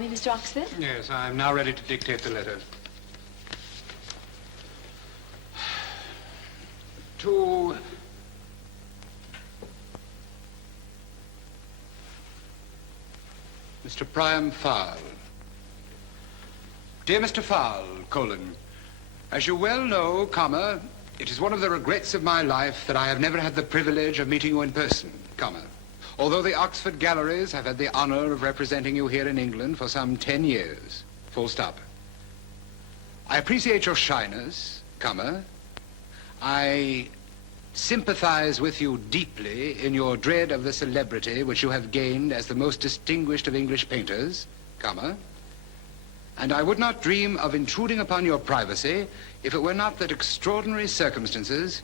me, Mr. Oxford? Yes, I'm now ready to dictate the letter. To... Mr. Priam Farll. Dear Mr. Farll, as you well know, it is one of the regrets of my life that I have never had the privilege of meeting you in person, although the Oxford galleries have had the honor of representing you here in England for some 10 years, full stop. I appreciate your shyness, I sympathize with you deeply in your dread of the celebrity which you have gained as the most distinguished of English painters, and I would not dream of intruding upon your privacy if it were not that extraordinary circumstances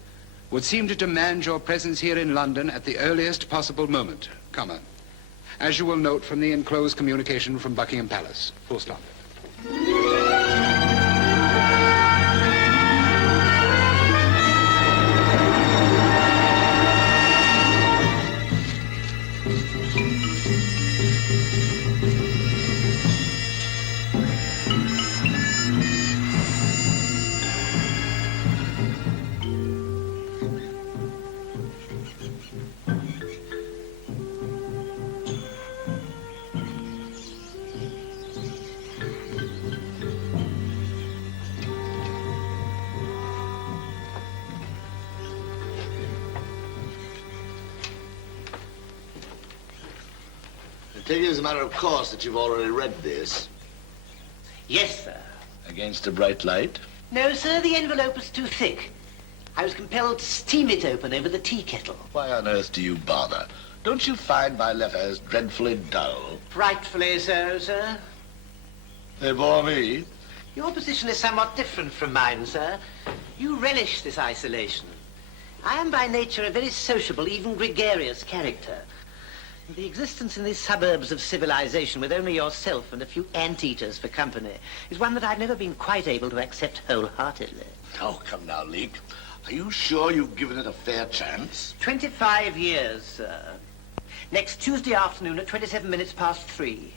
would seem to demand your presence here in London at the earliest possible moment, as you will note from the enclosed communication from Buckingham Palace, full stop. I take it as a matter of course that you've already read this. Yes, sir. Against a bright light? No, sir, the envelope was too thick. I was compelled to steam it open over the tea kettle. Why on earth do you bother? Don't you find my letters dreadfully dull? Frightfully so, sir. They bore me. Your position is somewhat different from mine, sir. You relish this isolation. I am by nature a very sociable, even gregarious character. The existence in these suburbs of civilization with only yourself and a few anteaters for company is one that I've never been quite able to accept wholeheartedly. Oh, come now, Leek. Are you sure you've given it a fair chance? 25 years, sir. Next Tuesday afternoon at 27 minutes past 3.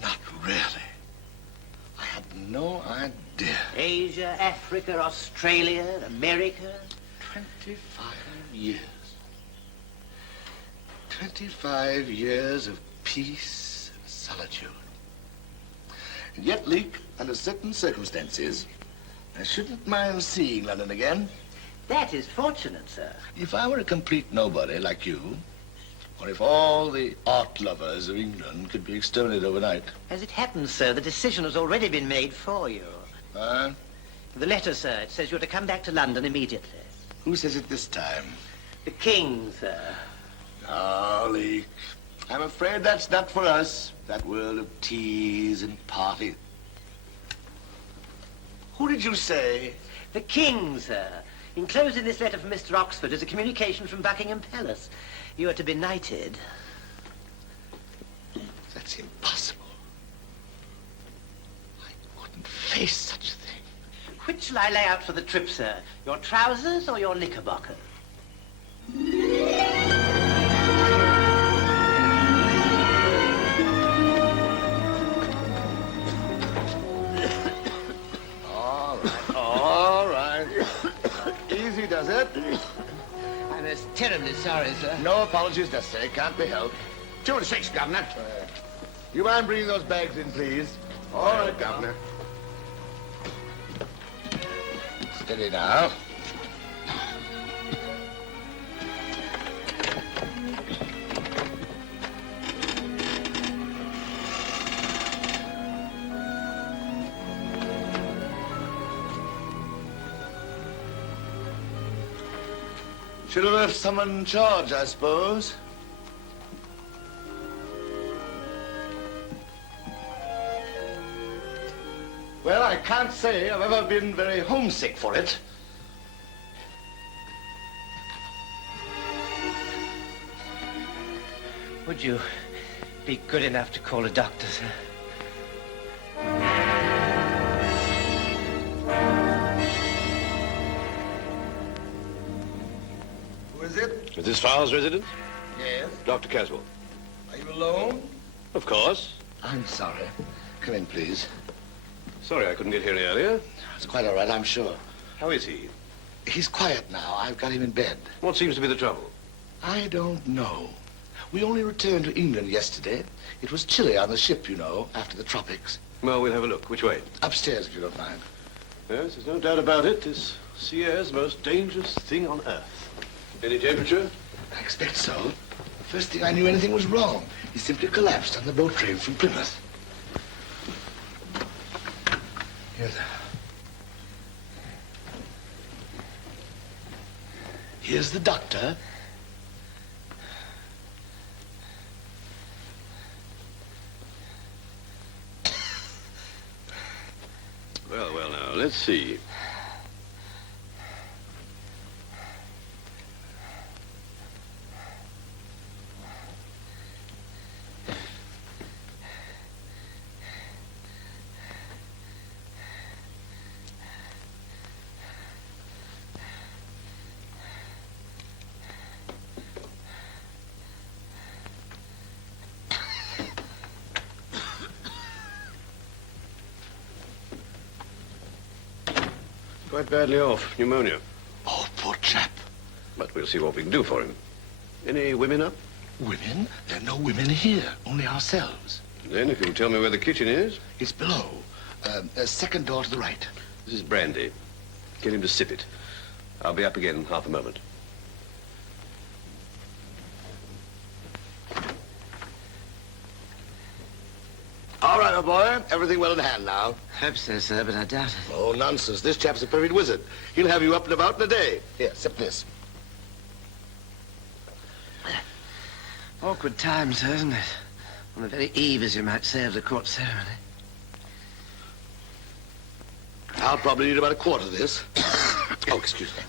Not really. I had no idea. Asia, Africa, Australia, America. 25 years. 25 years of peace and solitude. And yet, Leek, under certain circumstances, I shouldn't mind seeing London again. That is fortunate, sir. If I were a complete nobody like you, or if all the art lovers of England could be exterminated overnight. As it happens, sir, the decision has already been made for you. The letter, sir, it says you're to come back to London immediately. Who says it this time? The King, sir. Oh, Leek, I'm afraid that's not for us, that world of teas and parties. Who did you say? The King, sir. Enclosed in this letter from Mr. Oxford is a communication from Buckingham Palace. You are to be knighted. That's impossible. I couldn't face such a thing. Which shall I lay out for the trip, sir? Your trousers or your knickerbocker? All right. Easy does it. I'm most terribly sorry, sir. No apologies necessary. Can't be helped. 2 and 6, Governor. You mind bringing those bags in, please? All right, Governor. Steady now. Should have left someone in charge, I suppose. Well, I can't say I've ever been very homesick for it. Would you be good enough to call a doctor, sir? Who is it? Is this Farrell's residence? Yes. Dr. Caswell. Are you alone? Of course. I'm sorry. Come in, please. Sorry I couldn't get here any earlier. It's quite all right, I'm sure. How is he? He's quiet now. I've got him in bed. What seems to be the trouble? I don't know. We only returned to England yesterday. It was chilly on the ship, you know, after the tropics. Well, we'll have a look. Which way? Upstairs, if you don't mind. Yes, there's no doubt about it. This sea air's the most dangerous thing on earth. Any temperature? I expect so. First thing I knew anything was wrong. He simply collapsed on the boat train from Plymouth. Here's the doctor. Well, now, let's see. Quite badly off. Pneumonia. Oh, poor chap. But we'll see what we can do for him. Any women up? Women? There are no women here, only ourselves. Then, if you'll tell me where the kitchen is. It's below. Second door to the right. This is brandy. Get him to sip it. I'll be up again in half a moment. All right, old boy. Everything well in hand now. Hope so, sir, but I doubt it. Oh, nonsense. This chap's a perfect wizard. He'll have you up and about in a day. Here, sip this. Awkward time, sir, isn't it? On the very eve, as you might say, of the court ceremony. I'll probably need about a quart of this. Oh, excuse me.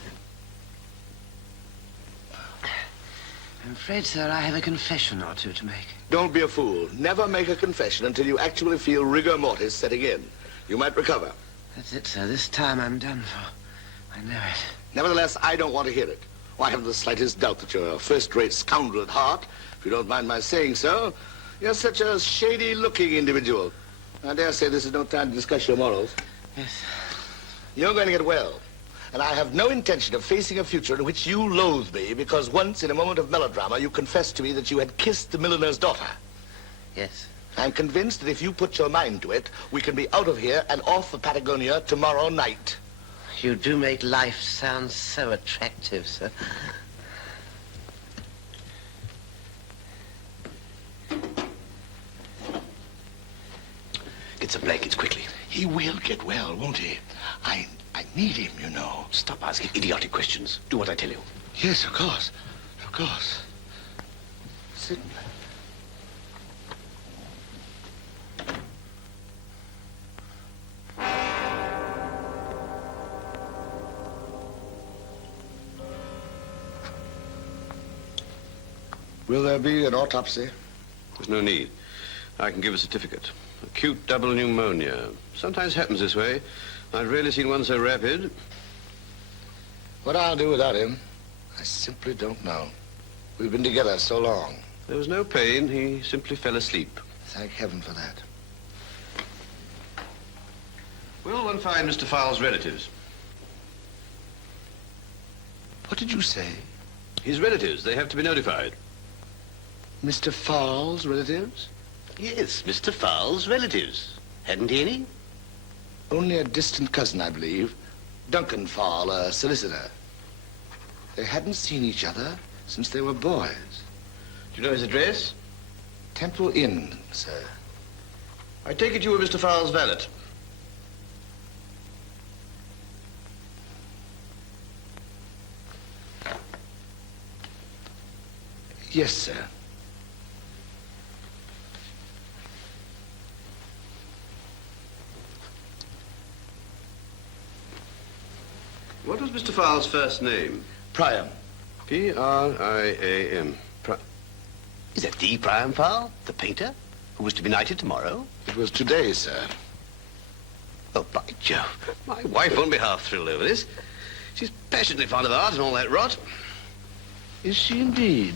I'm afraid, sir, I have a confession or two to make. Don't be a fool. Never make a confession until you actually feel rigor mortis setting in. You might recover. That's it, sir. This time I'm done for. I know it. Nevertheless, I don't want to hear it. Oh, I haven't the slightest doubt that you're a first-rate scoundrel at heart. If you don't mind my saying so, you're such a shady-looking individual. I dare say this is no time to discuss your morals. Yes. You're going to get well. And I have no intention of facing a future in which you loathe me because once, in a moment of melodrama, you confessed to me that you had kissed the milliner's daughter. Yes. I'm convinced that if you put your mind to it, we can be out of here and off for Patagonia tomorrow night. You do make life sound so attractive, sir. Get some blankets quickly. He will get well, won't he? I need him, you know. Stop asking idiotic questions. Do what I tell you. Yes, of course. Of course. Certainly. Will there be an autopsy? There's no need. I can give a certificate. Acute double pneumonia. Sometimes happens this way. I've rarely seen one so rapid. What I'll do without him, I simply don't know. We've been together so long. There was no pain. He simply fell asleep. Thank heaven for that. Will one find Mr. Farll's relatives? What did you say? His relatives. They have to be notified. Mr. Farll's relatives? Yes, Mr. Farll's relatives. Hadn't he any? Only a distant cousin, I believe. Duncan Farll, a solicitor. They hadn't seen each other since they were boys. Do you know his address? Temple Inn, sir. I take it you were Mr. Farll's valet. Yes, sir. What was Mr. Farll's first name? Priam. P-R-I-A-M. Is that the Priam Farll, the painter, who was to be knighted tomorrow? It was today, sir. Oh, by Jove. My wife won't be half thrilled over this. She's passionately fond of art and all that rot. Is she indeed?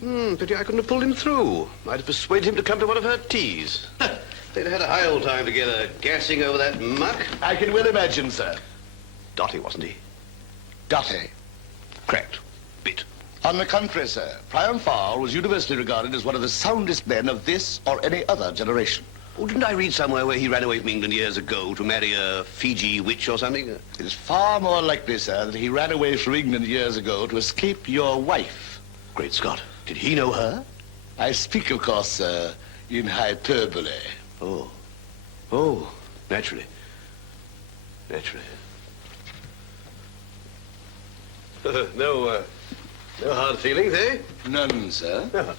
Pity I couldn't have pulled him through. I'd have persuaded him to come to one of her teas. They'd have had a high old time together, gassing over that muck. I can well imagine, sir. Dotty, wasn't he? Dotty. Correct. Bit. On the contrary, sir, Priam Farll was universally regarded as one of the soundest men of this or any other generation. Oh, didn't I read somewhere where he ran away from England years ago to marry a Fiji witch or something? It is far more likely, sir, that he ran away from England years ago to escape your wife. Great Scott. Did he know her? I speak, of course, sir, in hyperbole. Oh. Oh, naturally. Naturally. No hard feelings, eh? None, sir. No.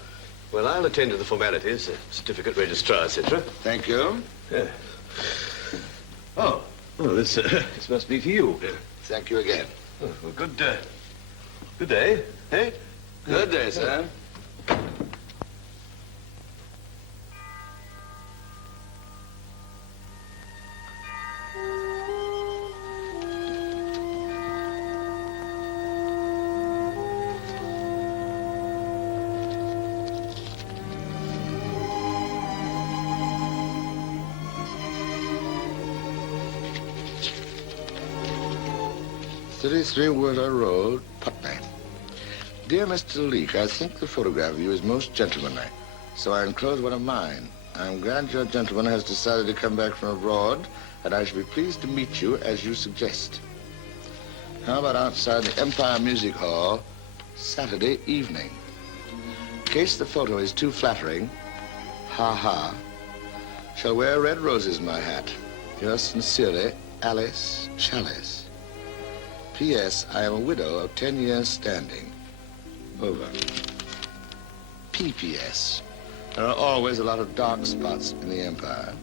Well, I'll attend to the formalities, certificate, registrar, etc. Thank you. Yeah. Oh, this must be for you. Thank you again. Oh, well, good day, eh? Good day, sir. Water Road, Putney. Dear Mr. Leek, I think the photograph of you is most gentlemanly, so I enclose one of mine. I'm glad your gentleman has decided to come back from abroad, and I shall be pleased to meet you as you suggest. How about outside the Empire Music Hall, Saturday evening? In case the photo is too flattering, ha, shall wear red roses in my hat. Yours sincerely, Alice Chalice. P.S. I am a widow of 10 years standing. Over. P.P.S. There are always a lot of dark spots in the Empire.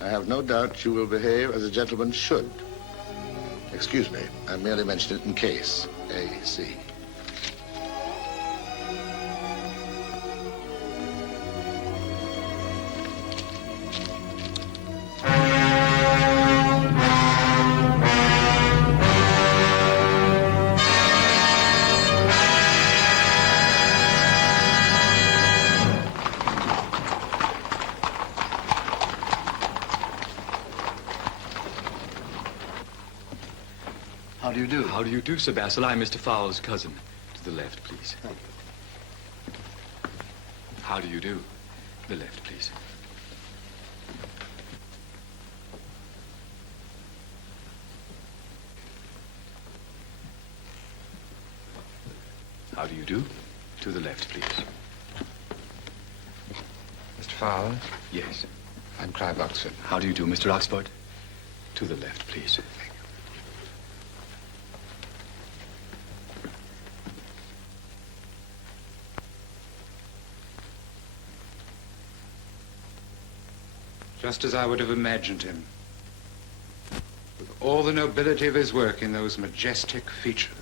I have no doubt you will behave as a gentleman should. Excuse me, I merely mentioned it in case. A.C. How do you do, Sir Basil? I'm Mr. Farrell's cousin. To the left, please. Thank you. How do you do? The left, please. How do you do? To the left, please. Mr. Farrell, Yes. I'm Clive Oxford. How do you do, Mr. Oxford? To the left, please. Just as I would have imagined him, with all the nobility of his work in those majestic features.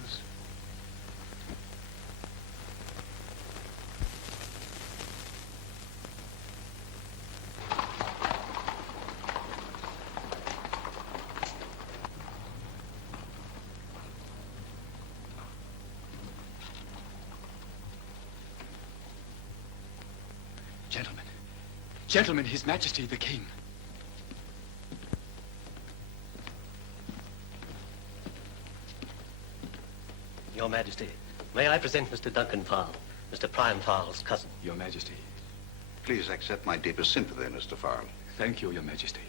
Gentlemen, His Majesty the King. Your Majesty, may I present Mr. Duncan Farll, Mr. Priam Farll's cousin? Your Majesty. Please accept my deepest sympathy, Mr. Farll. Thank you, Your Majesty.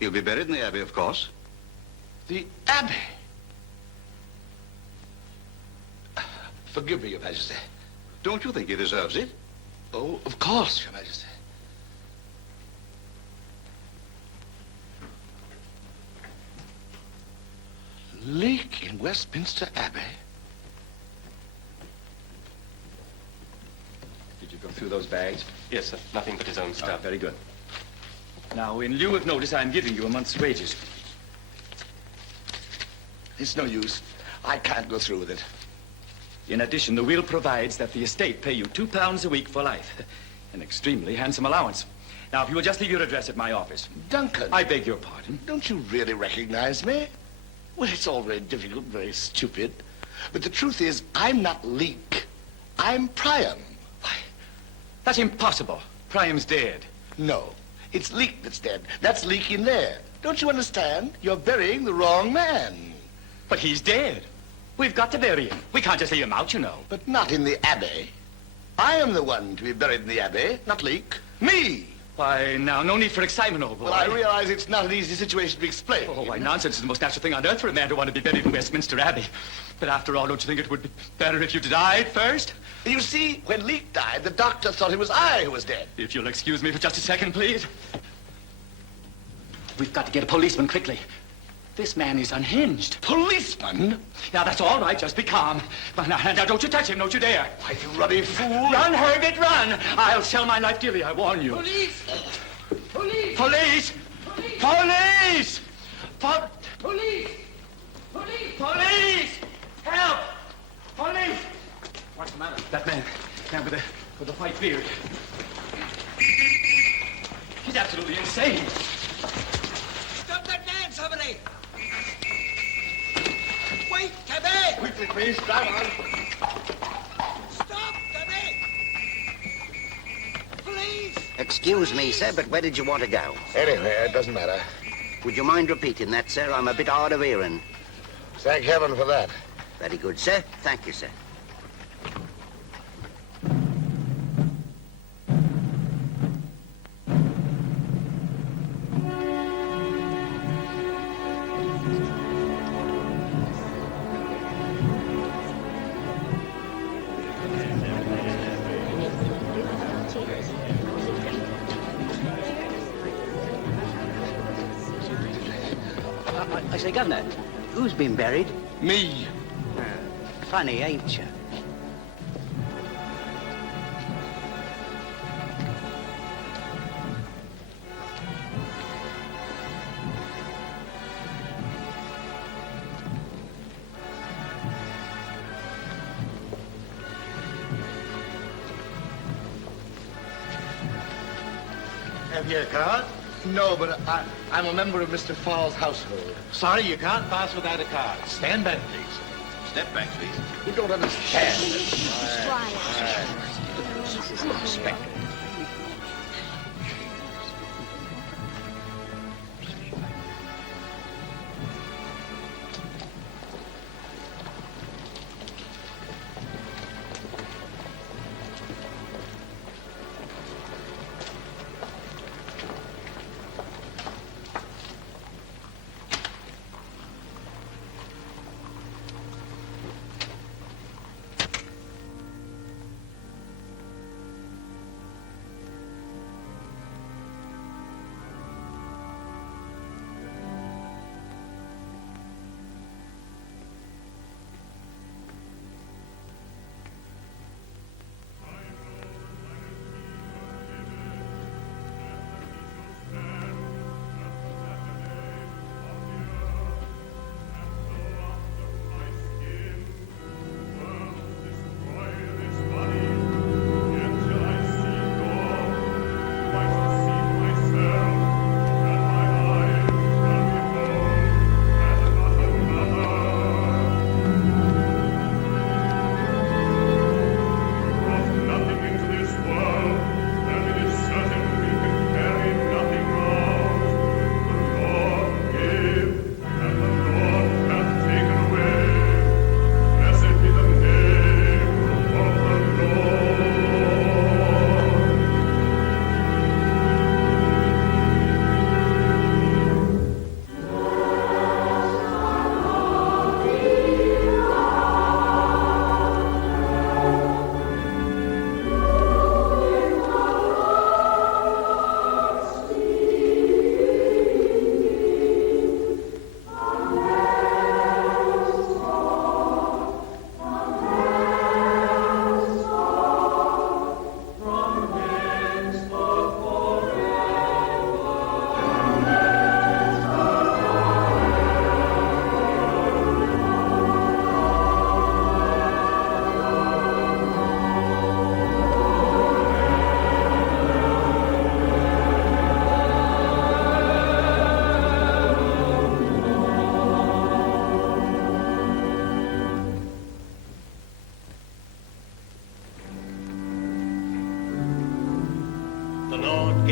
He'll be buried in the Abbey, of course. The Abbey? Forgive me, Your Majesty. Don't you think he deserves it? Oh, of course, Your Majesty. Leek in Westminster Abbey? Did you go through those bags? Yes, sir. Nothing but his own stuff. Very good. Now, in lieu of notice, I'm giving you a month's wages. It's no use. I can't go through with it. In addition, the will provides that the estate pay you £2 a week for life. An extremely handsome allowance. Now, if you will just leave your address at my office. Duncan. I beg your pardon. Don't you really recognize me? Well, it's all very difficult, very stupid. But the truth is, I'm not Leek. I'm Priam. Why, that's impossible. Priam's dead. No, it's Leek that's dead. That's Leek in there. Don't you understand? You're burying the wrong man. But he's dead. We've got to bury him. We can't just leave him out, you know. But not in the Abbey. I am the one to be buried in the Abbey, not Leek. Me! Why, now, no need for excitement, old boy. Well, I realize it's not an easy situation to explain. Oh, why, nonsense. It's the most natural thing on earth for a man to want to be buried in Westminster Abbey. But after all, don't you think it would be better if you died first? You see, when Leek died, the doctor thought it was I who was dead. If you'll excuse me for just a second, please. We've got to get a policeman quickly. This man is unhinged. Policeman? Now, that's all right. Just be calm. Now, don't you touch him. Don't you dare. Why, you ruddy fool. Run, Herbert, run. I'll sell my life dearly, I warn you. Police! Police! Police! Police! Police! Police! Police! Police! Help! Police! What's the matter? That man with the white beard. He's absolutely insane. Stop that man, somebody! Wait, Tabby! Quickly, please, drive on. Stop, Tabby! Police! Excuse me, sir, but where did you want to go? Anywhere, it doesn't matter. Would you mind repeating that, sir? I'm a bit hard of hearing. Thank heaven for that. Very good, sir. Thank you, sir. I say, Governor, who's been buried? Me. Funny, ain't you? Have you a card? No, but I'm a member of Mr. Farll's household. Sorry, you can't pass without a card. Stand back, please. Step back, please. You don't understand.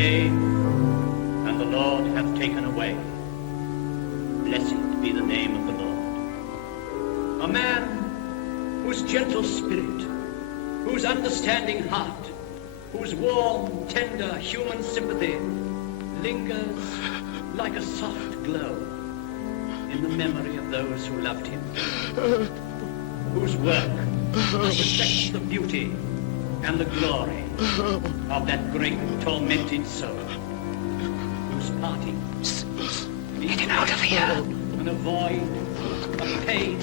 gave, and the Lord hath taken away. Blessed be the name of the Lord. A man whose gentle spirit, whose understanding heart, whose warm, tender human sympathy lingers like a soft glow in the memory of those who loved him, whose work reflects the beauty and the glory of that great tormented soul, whose parting Get him out of here. and a void of pain.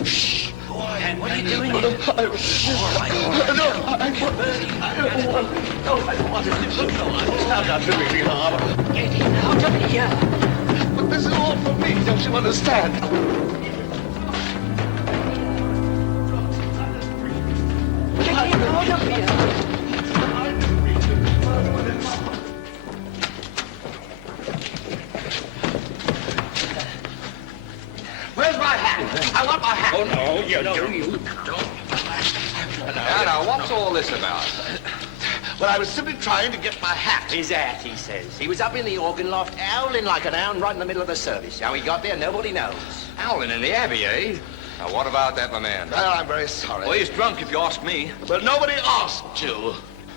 And What are you doing? I don't want to. Stand up to really hard. Get him out of here. But this is all for me, don't you understand? Get him out of here. Where's my hat? I want my hat. Oh, no, you don't. Now, what's all this about? Well, I was simply trying to get my hat. His hat, he says. He was up in the organ loft, howling like an hound right in the middle of the service. How he got there, nobody knows. Howling in the Abbey, eh? Now, what about that, my man? Well, I'm very sorry. Well, he's drunk, if you ask me. Well, nobody asked you.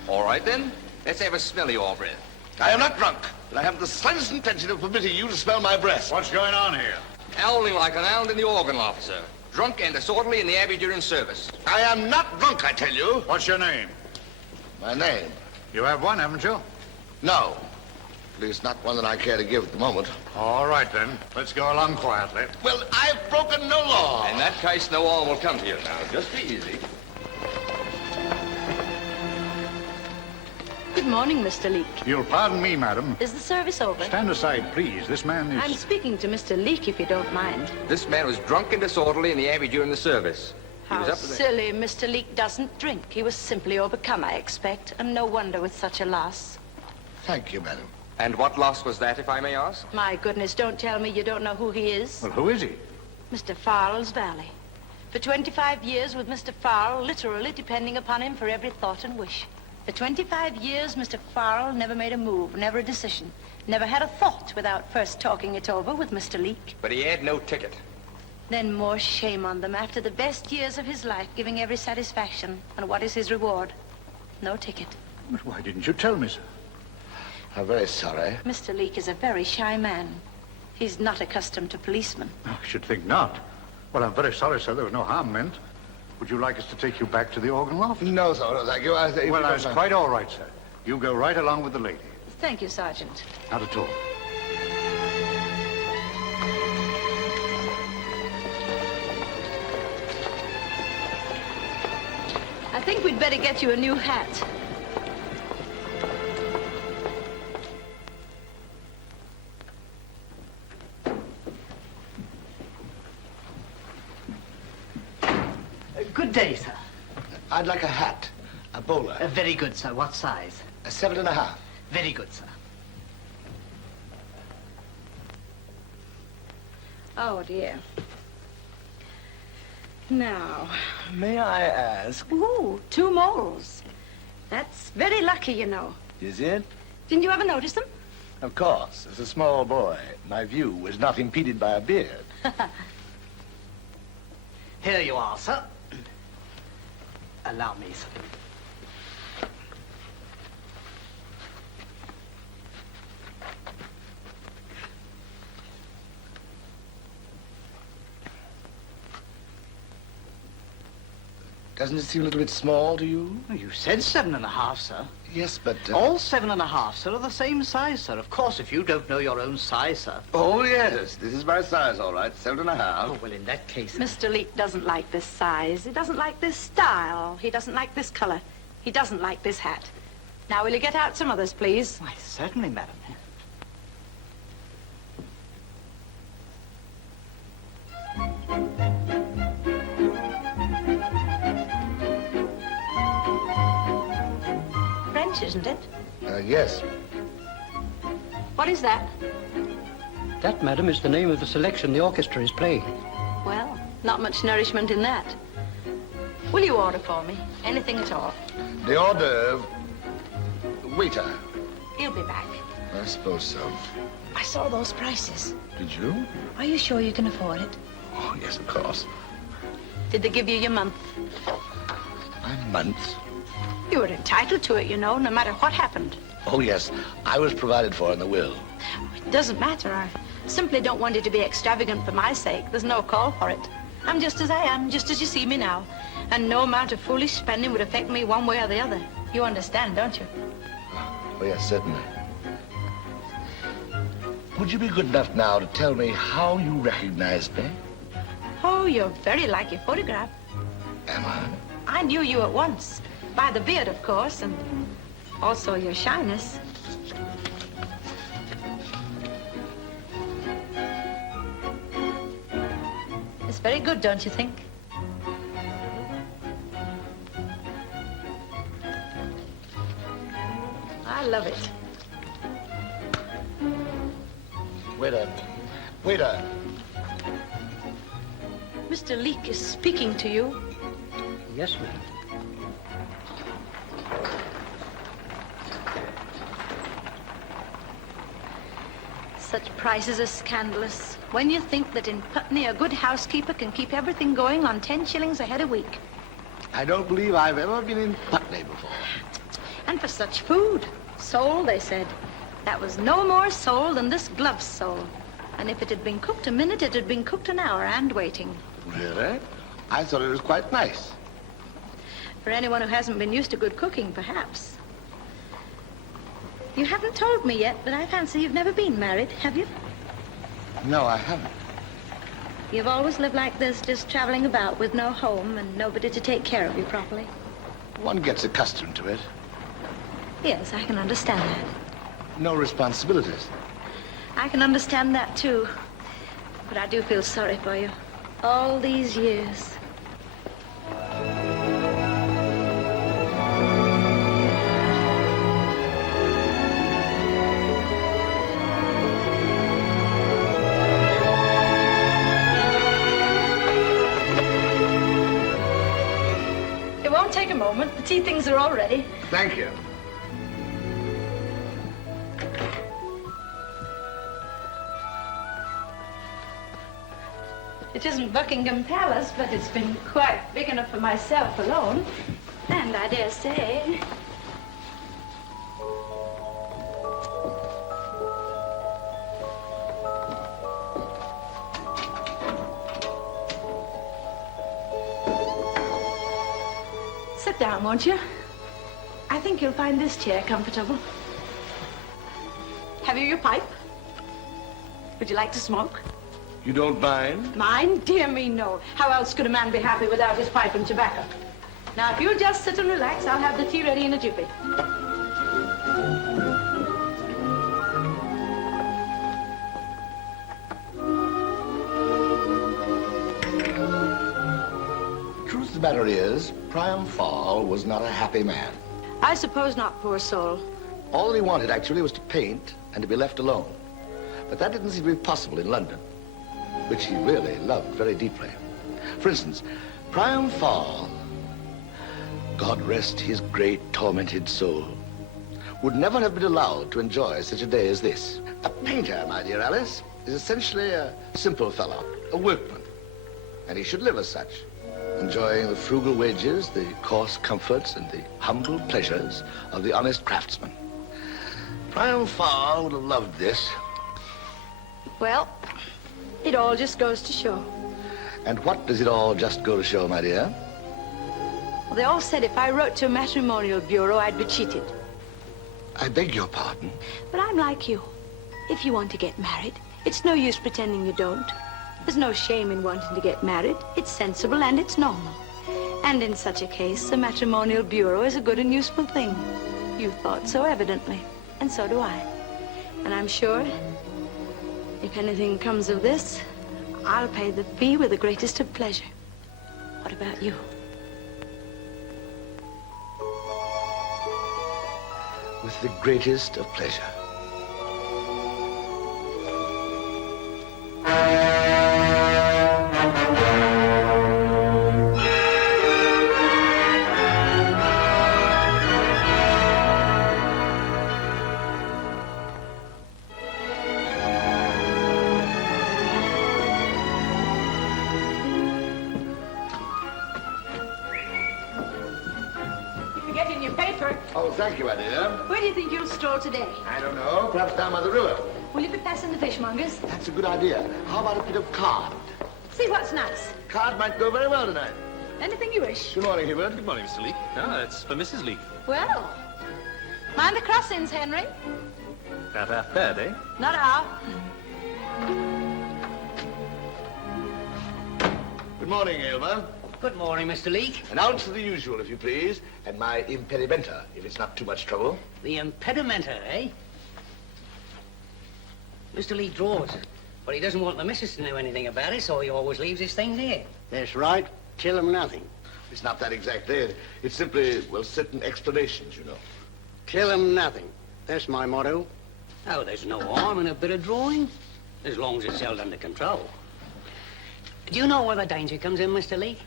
All right, then. Let's have a smell of your breath. I am not drunk, but I haven't the slightest intention of permitting you to smell my breath. What's going on here? Howling like an hound in the organ loft, sir. Drunk and disorderly in the Abbey during service. I am not drunk, I tell you. What's your name? My name? You have one, haven't you? No. At least not one that I care to give at the moment. All right, then. Let's go along quietly. Well, I've broken no law. In that case, no harm will come to you. Now, just be easy. Good morning, Mr. Leek. You'll pardon me, madam. Is the service over? Stand aside, please. This man is... I'm speaking to Mr. Leek, if you don't mind. This man was drunk and disorderly in the Abbey during the service. He How was up to the... silly. Mr. Leek doesn't drink. He was simply overcome, I expect, and no wonder with such a loss. Thank you, madam. And what loss was that, if I may ask? My goodness, don't tell me you don't know who he is. Well, who is he? Mr. Farrell's valet. For 25 years with Mr. Farrell, literally depending upon him for every thought and wish. For 25 years, Mr. Farrell never made a move, never a decision, never had a thought without first talking it over with Mr. Leek. But he had no ticket. Then more shame on them after the best years of his life, giving every satisfaction. And what is his reward? No ticket. But why didn't you tell me, sir? I'm very sorry. Mr. Leek is a very shy man. He's not accustomed to policemen. I should think not. Well, I'm very sorry, sir. There was no harm meant. Would you like us to take you back to the organ loft? No, sir, no, thank you. Well, that's quite all right, sir. You go right along with the lady. Thank you, Sergeant. Not at all. I think we'd better get you a new hat. Good day, sir. I'd like a hat. A bowler. Very good, sir. What size? A 7.5. Very good, sir. Oh, dear. Now, May I ask? ooh, 2 moles. That's very lucky, you know. Is it? Didn't you ever notice them? Of course. As a small boy, my view was not impeded by a beard. Here you are, sir. Allow me, sir. Doesn't it seem a little bit small to you? You said 7.5, sir. Yes, but... All 7.5, sir, are the same size, sir. Of course, if you don't know your own size, sir. Oh, yes. This is my size, all right. 7.5. Oh, well, in that case... Mr. Leek doesn't like this size. He doesn't like this style. He doesn't like this color. He doesn't like this hat. Now, will you get out some others, please? Why, certainly, madam. French, isn't it? Yes. What is that? That, madam, is the name of the selection the orchestra is playing. Well, not much nourishment in that. Will you order for me? Anything at all? The hors d'oeuvre. Waiter. He'll be back. I suppose so. I saw those prices. Did you? Are you sure you can afford it? Oh, yes, of course. Did they give you your month? My month? You were entitled to it, you know, no matter what happened. Oh, yes. I was provided for in the will. It doesn't matter. I simply don't want it to be extravagant for my sake. There's no call for it. I'm just as I am, just as you see me now. And no amount of foolish spending would affect me one way or the other. You understand, don't you? Oh, yes, certainly. Would you be good enough now to tell me how you recognized me? Oh, you're very like your photograph. Am I? I knew you at once. By the beard, of course, and also your shyness. It's very good, don't you think? I love it. Waiter. Waiter. Mr. Leek is speaking to you. Yes, ma'am. Such prices are scandalous. When you think that in Putney a good housekeeper can keep everything going on 10 shillings a head a week. I don't believe I've ever been in Putney before. And for such food. Sole, they said. That was no more sole than this glove sole. And if it had been cooked a minute, it had been cooked an hour and waiting. Really? I thought it was quite nice. For anyone who hasn't been used to good cooking, perhaps. You haven't told me yet, but I fancy you've never been married, have you? No, I haven't. You've always lived like this, just traveling about with no home and nobody to take care of you properly. One gets accustomed to it. Yes, I can understand that. No responsibilities. I can understand that, too. But I do feel sorry for you. All these years. It won't take a moment. The tea things are all ready. Thank you. It isn't Buckingham Palace, but it's been quite big enough for myself alone. And I dare say... Sit down, won't you? I think you'll find this chair comfortable. Have you your pipe? Would you like to smoke? You don't mind? Mind? Dear me, no. How else could a man be happy without his pipe and tobacco? Now, if you'll just sit and relax, I'll have the tea ready in a jiffy. Truth of the matter is, Priam Farll was not a happy man. I suppose not, poor soul. All that he wanted, actually, was to paint and to be left alone. But that didn't seem to be possible in London, which he really loved very deeply. For instance, Priam Farll, God rest his great tormented soul, would never have been allowed to enjoy such a day as this. A painter, my dear Alice, is essentially a simple fellow, a workman, and he should live as such, enjoying the frugal wages, the coarse comforts, and the humble pleasures of the honest craftsman. Priam Farll would have loved this. Well, it all just goes to show. And what does it all just go to show, my dear? Well, they all said if I wrote to a matrimonial bureau, I'd be cheated. I beg your pardon? But I'm like you. If you want to get married, it's no use pretending you don't. There's no shame in wanting to get married. It's sensible and it's normal. And in such a case, a matrimonial bureau is a good and useful thing. You thought so, evidently. And so do I. And I'm sure, if anything comes of this, I'll pay the fee with the greatest of pleasure. What about you? With the greatest of pleasure. Oh, thank you, my dear. Where do you think you'll stroll today? I don't know. Perhaps down by the river. Will you be passing the fishmongers? That's a good idea. How about a bit of card? See what's nice. Card might go very well tonight. Anything you wish. Good morning, Hubert. Good morning, Mr. Leek. Ah, that's for Mrs. Leek. Well, mind the crossings, Henry. Not half bad, eh? Not half. Good morning, Aylmer. Good morning, Mr. Leek. An ounce of the usual, if you please, and my impedimenta, if it's not too much trouble. The impedimenta, eh? Mr. Leek draws, but he doesn't want the missus to know anything about it, so he always leaves his things here. That's right. Tell him nothing. It's not that exactly. It's simply, well, certain explanations, you know. Tell him nothing. That's my motto. Oh, there's no harm in a bit of drawing, as long as it's held under control. Do you know where the danger comes in, Mr. Leek?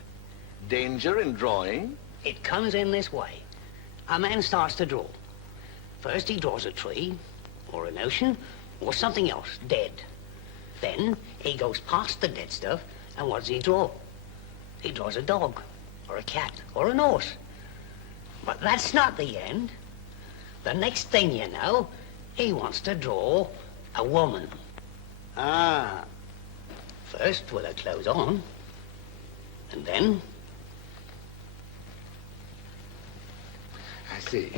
Danger in drawing? It comes in this way. A man starts to draw. First he draws a tree, or an ocean, or something else, dead. Then he goes past the dead stuff, and what does he draw? He draws a dog, or a cat, or an horse. But that's not the end. The next thing you know, he wants to draw a woman. Ah. First with her clothes on, and then... I see.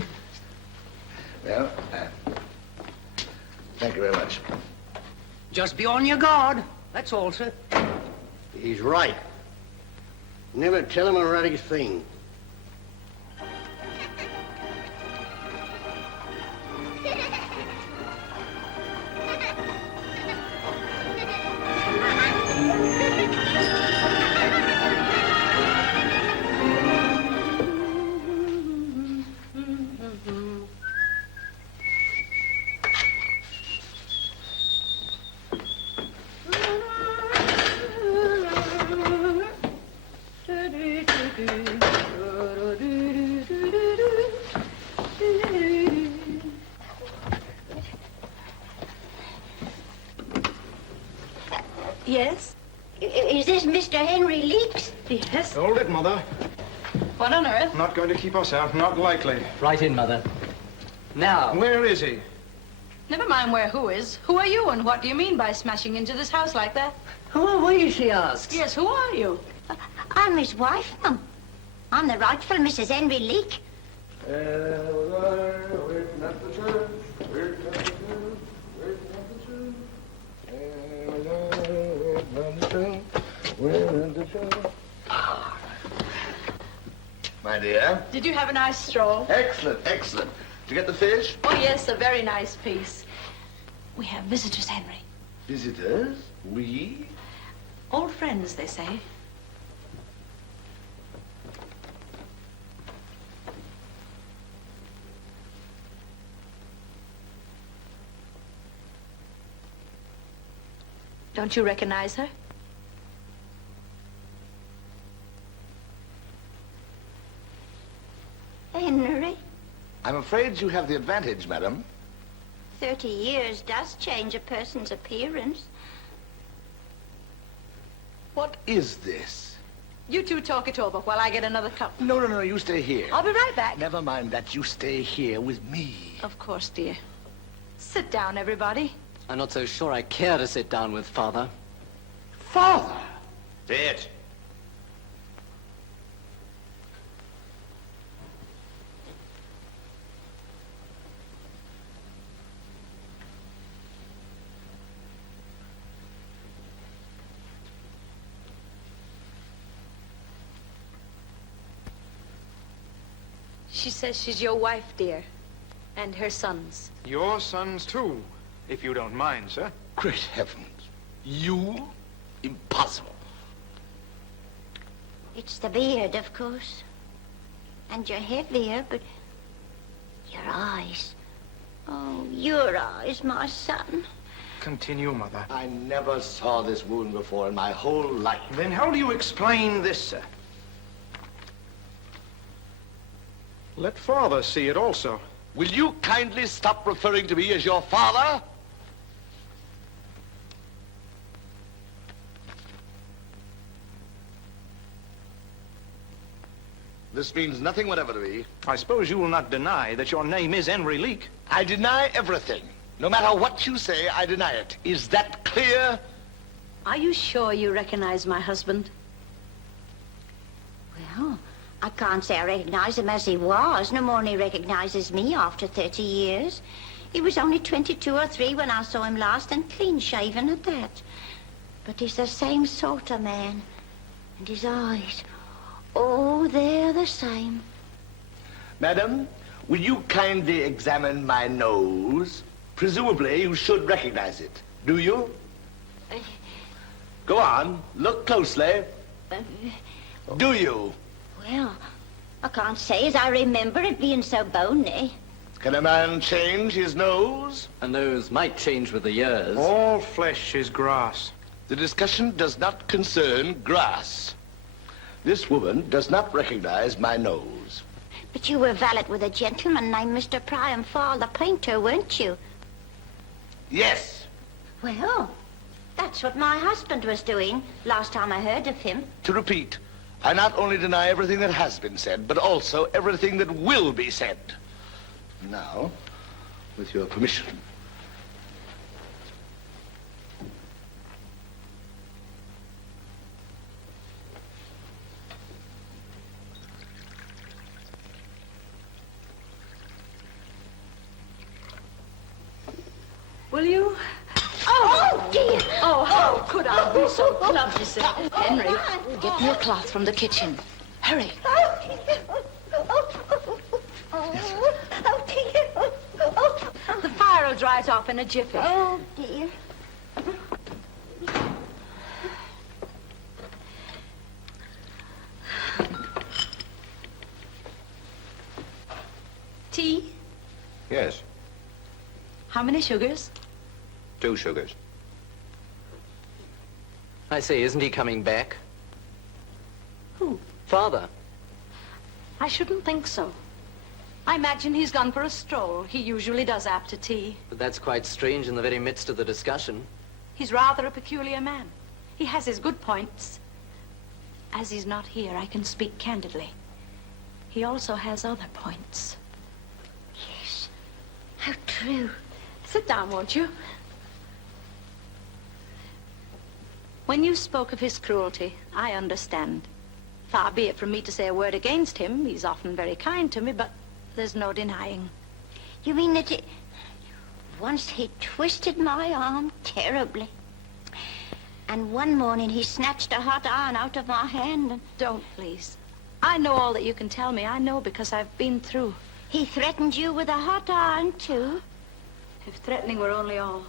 Well, thank you very much. Just be on your guard, that's all, sir. He's right. Never tell him a ruddy thing. Yes? Is this Mr. Henry Leeks? Yes. Hold it, Mother. What on earth? Not going to keep us out, not likely. Right in, Mother. Now. Where is he? Never mind where who is. Who are you, and what do you mean by smashing into this house like that? Who are we, she asks? Yes, who are you? I'm his wife, Mum. I'm the rightful Mrs. Henry Leek. My dear. Did you have a nice stroll? Excellent, excellent. Did you get the fish? Oh, yes, a very nice piece. We have visitors, Henry. Visitors? We? Old friends, they say. Don't you recognize her? Henry, I'm afraid you have the advantage, madam. 30 years does change a person's appearance. What is this? You two talk it over while I get another cup. No, no, no, you stay here. I'll be right back. Never mind that. You stay here with me. Of course, dear. Sit down, everybody. I'm not so sure I care to sit down with Father. Father? Sit. She says she's your wife, dear, and her sons. Your sons, too, if you don't mind, sir. Great heavens. You? Impossible. It's the beard, of course. And you're heavier, but your eyes. Oh, your eyes, my son. Continue, Mother. I never saw this wound before in my whole life. Then how do you explain this, sir? Let Father see it also. Will you kindly stop referring to me as your father? This means nothing whatever to me. I suppose you will not deny that your name is Henry Leek. I deny everything. No matter what you say, I deny it. Is that clear? Are you sure you recognize my husband? Well, I can't say I recognize him as he was, no more than he recognizes me after 30 years. He was only 22 or 3 when I saw him last, and clean-shaven at that. But he's the same sort of man. And his eyes, oh, they're the same. Madam, will you kindly examine my nose? Presumably, you should recognize it. Do you? Go on, look closely. Do you? Well, I can't say as I remember it being so bony. Can a man change his nose? A nose might change with the years. All flesh is grass. The discussion does not concern grass. This woman does not recognize my nose. But you were valet with a gentleman named Mr. Priam Farll, the painter, weren't you? Yes. Well, that's what my husband was doing last time I heard of him. To repeat, I not only deny everything that has been said, but also everything that will be said. Now, with your permission. Will you? Oh, dear! Oh, how could I be so clumsy? Henry, get me a cloth from the kitchen. Hurry. Oh, dear. The fire will dry it off in a jiffy. Oh, dear. Tea? Yes, How many sugars? 2 sugars. I say, isn't he coming back? Who? Father. I shouldn't think so. I imagine he's gone for a stroll. He usually does after tea. But that's quite strange in the very midst of the discussion. He's rather a peculiar man. He has his good points. As he's not here, I can speak candidly. He also has other points. Yes, how true. Sit down, won't you? When you spoke of his cruelty, I understand. Far be it from me to say a word against him. He's often very kind to me, but there's no denying. You mean that once he twisted my arm terribly. And one morning he snatched a hot iron out of my hand and... Don't, please. I know all that you can tell me. I know because I've been through. He threatened you with a hot iron, too? If threatening were only all.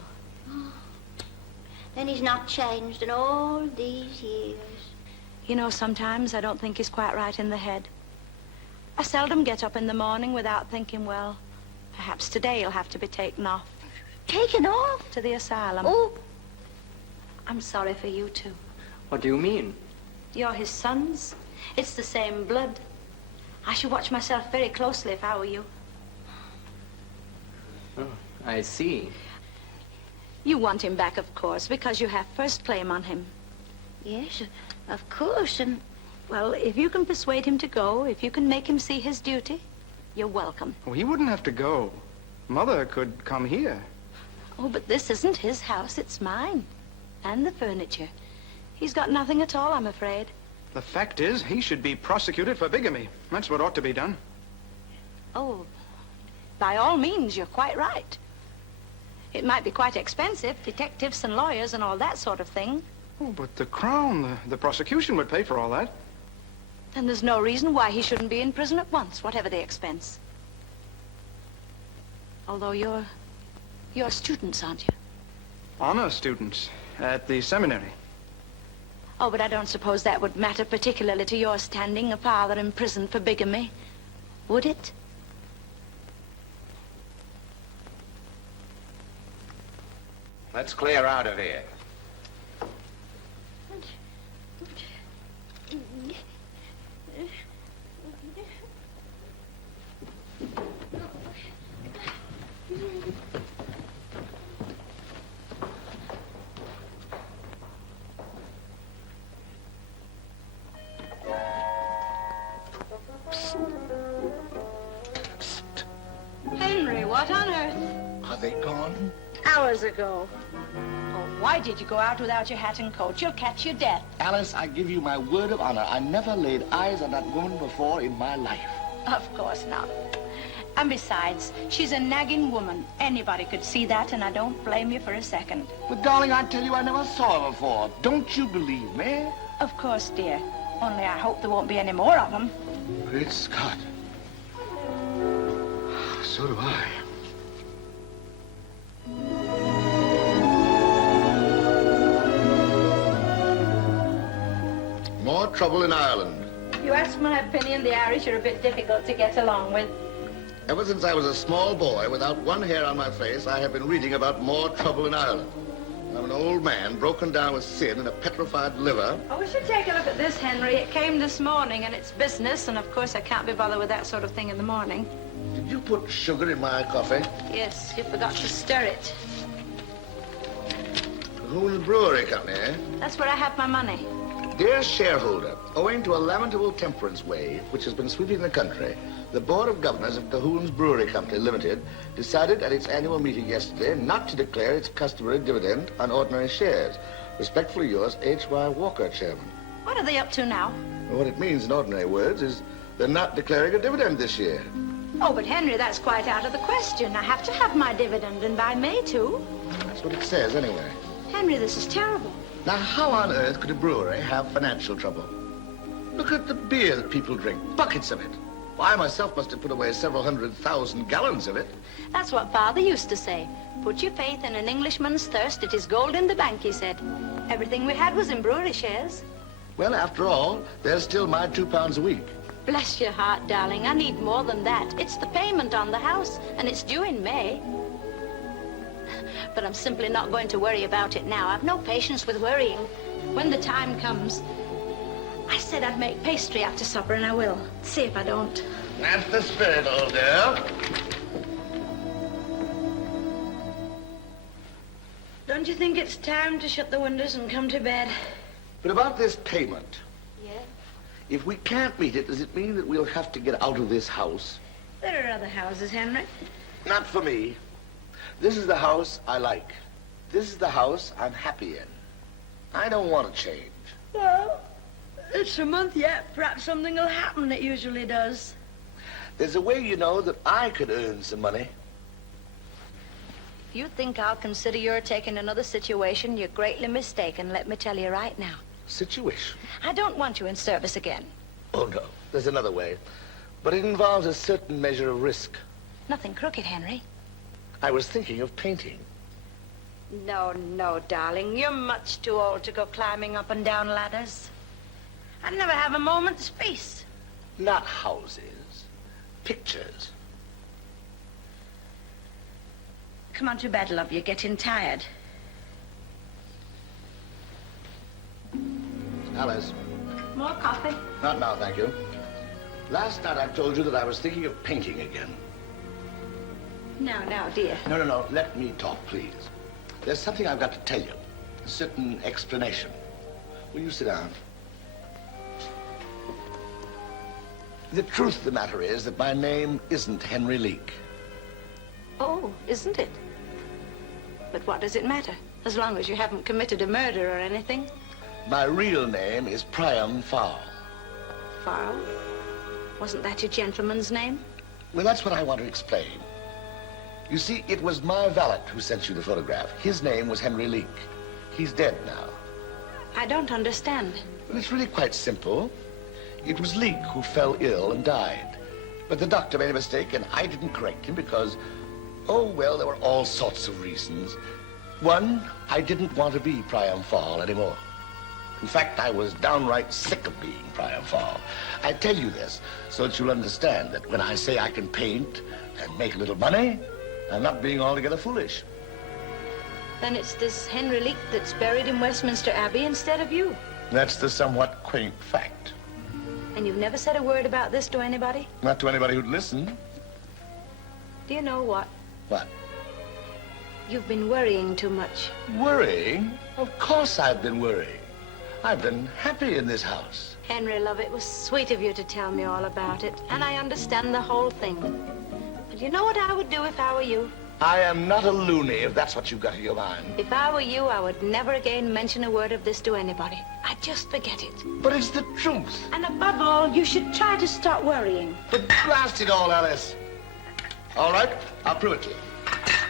Then he's not changed in all these years. You know, sometimes I don't think he's quite right in the head. I seldom get up in the morning without thinking, well, perhaps today he'll have to be taken off. Taken off? To the asylum. Oh. I'm sorry for you, too. What do you mean? You're his sons. It's the same blood. I should watch myself very closely if I were you. Oh, I see. You want him back, of course, because you have first claim on him. Yes, of course, and... Well, if you can persuade him to go, if you can make him see his duty, you're welcome. Oh, he wouldn't have to go. Mother could come here. Oh, but this isn't his house, it's mine. And the furniture. He's got nothing at all, I'm afraid. The fact is, he should be prosecuted for bigamy. That's what ought to be done. Oh, by all means, you're quite right. It might be quite expensive, detectives and lawyers and all that sort of thing. Oh, but the Crown, the prosecution would pay for all that. Then there's no reason why he shouldn't be in prison at once, whatever the expense. Although you're students, aren't you? Honor students at the seminary. Oh, but I don't suppose that would matter particularly to your standing, a father in prison for bigamy. Would it? Let's clear out of here. hours ago. Oh, why did you go out without your hat and coat? You'll catch your death. Alice, I give you my word of honor. I never laid eyes on that woman before in my life. Of course not. And besides, she's a nagging woman. Anybody could see that, and I don't blame you for a second. But, darling, I tell you, I never saw her before. Don't you believe me? Of course, dear. Only I hope there won't be any more of them. Great Scott. So do I. More trouble in Ireland. You ask my opinion, the Irish are a bit difficult to get along with. Ever since I was a small boy, without one hair on my face, I have been reading about more trouble in Ireland. I'm an old man, broken down with sin and a petrified liver. Oh, we should take a look at this, Henry. It came this morning, and it's business, and of course I can't be bothered with that sort of thing in the morning. Did you put sugar in my coffee? Yes, you forgot to stir it. Holy Brewery Company, eh? That's where I have my money. Dear shareholder, owing to a lamentable temperance wave which has been sweeping the country, the Board of Governors of Cahoon's Brewery Company Limited decided at its annual meeting yesterday not to declare its customary dividend on ordinary shares. Respectfully yours, H.Y. Walker, Chairman. What are they up to now? Well, what it means in ordinary words is they're not declaring a dividend this year. Oh, but Henry, that's quite out of the question. I have to have my dividend, and by May, too. That's what it says, anyway. Henry, this is terrible. Now, how on earth could a brewery have financial trouble? Look at the beer that people drink, buckets of it. Well, I myself must have put away several 100,000 gallons of it. That's what Father used to say. Put your faith in an Englishman's thirst. It is gold in the bank, he said. Everything we had was in brewery shares. Well, after all, there's still my £2 a week. Bless your heart, darling. I need more than that. It's the payment on the house, and it's due in May. But I'm simply not going to worry about it now. I've no patience with worrying. When the time comes, I said I'd make pastry after supper, and I will. See if I don't. That's the spirit, old girl. Don't you think it's time to shut the windows and come to bed? But about this payment. Yeah? If we can't meet it, does it mean that we'll have to get out of this house? There are other houses, Henry. Not for me. This is the house I like. This is the house I'm happy in. I don't want to change. Well, it's a month yet. Perhaps something will happen. It usually does. There's a way, you know, that I could earn some money. If you think I'll consider your taking another situation, you're greatly mistaken. Let me tell you right now. Situation? I don't want you in service again. Oh, no. There's another way. But it involves a certain measure of risk. Nothing crooked, Henry. I was thinking of painting. No, no, darling. You're much too old to go climbing up and down ladders. I'd never have a moment's peace. Not houses. Pictures. Come on to bed, love. You're getting tired. Alice. More coffee? Not now, thank you. Last night I told you that I was thinking of painting again. Now, dear. No. Let me talk, please. There's something I've got to tell you. A certain explanation. Will you sit down? The truth of the matter is that my name isn't Henry Leek. Oh, isn't it? But what does it matter? As long as you haven't committed a murder or anything. My real name is Priam Farll. Farll? Wasn't that your gentleman's name? Well, that's what I want to explain. You see, it was my valet who sent you the photograph. His name was Henry Leek. He's dead now. I don't understand. Well, it's really quite simple. It was Leek who fell ill and died. But the doctor made a mistake, and I didn't correct him because, oh, well, there were all sorts of reasons. One, I didn't want to be Priam Farll anymore. In fact, I was downright sick of being Priam Farll. I tell you this so that you'll understand that when I say I can paint and make a little money, I'm not being altogether foolish. Then it's this Henry Leek that's buried in Westminster Abbey instead of you. That's the somewhat quaint fact. And you've never said a word about this to anybody? Not to anybody who'd listen. Do you know what? What? You've been worrying too much. Worrying? Of course I've been worrying. I've been happy in this house. Henry, love, it was sweet of you to tell me all about it, and I understand the whole thing. But you know what I would do if I were you? I am not a loony, if that's what you've got in your mind. If I were you, I would never again mention a word of this to anybody. I'd just forget it. But it's the truth. And above all, you should try to stop worrying. But blast it all, Alice. All right, I'll prove it to you.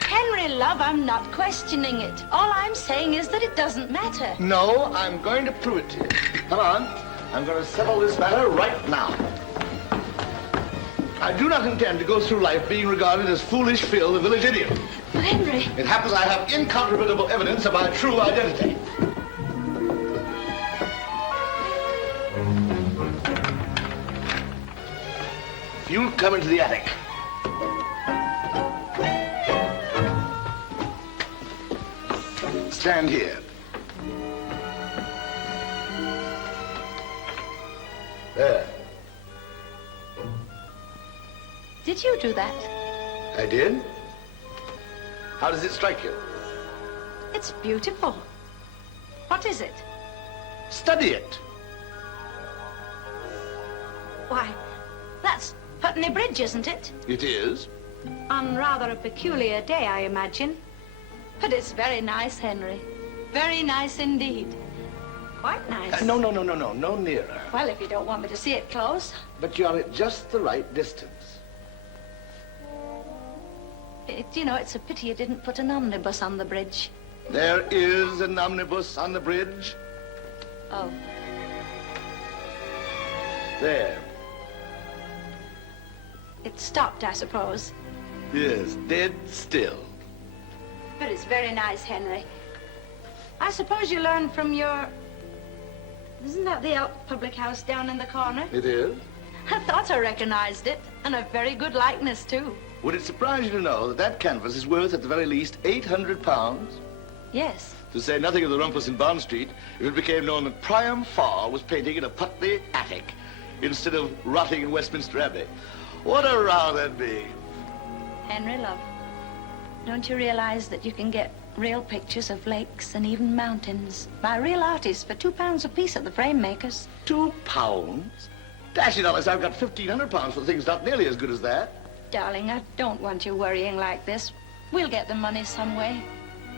Henry, love, I'm not questioning it. All I'm saying is that it doesn't matter. No, I'm going to prove it to you. Come on. I'm going to settle this matter right now. I do not intend to go through life being regarded as foolish Phil, the village idiot. But Henry... It happens I have incontrovertible evidence of my true identity. If you'll come into the attic. Stand here. There. Did you do that? I did? How does it strike you? It's beautiful. What is it? Study it. Why, that's Putney Bridge, isn't it? It is. On rather a peculiar day, I imagine. But it's very nice, Henry. Very nice indeed. Quite nice. No nearer. Well, if you don't want me to see it close. But you're at just the right distance. You know, it's a pity you didn't put an omnibus on the bridge. There is an omnibus on the bridge. Oh. There. It stopped, I suppose. Yes, dead still. But it's very nice, Henry. I suppose you learned from your... Isn't that the Elk public house down in the corner? It is. I thought I recognized it, and a very good likeness, too. Would it surprise you to know that that canvas is worth, at the very least, £800? Yes. To say nothing of the rumpus in Bond Street, if it became known that Priam Farll was painting in a Putney attic instead of rotting in Westminster Abbey. What a row that'd be. Henry, love, don't you realize that you can get real pictures of lakes and even mountains by real artists for £2 a piece at the frame makers? £2? Dash it, Alice, I've got £1,500 for things not nearly as good as that. Darling, I don't want you worrying like this. We'll get the money some way.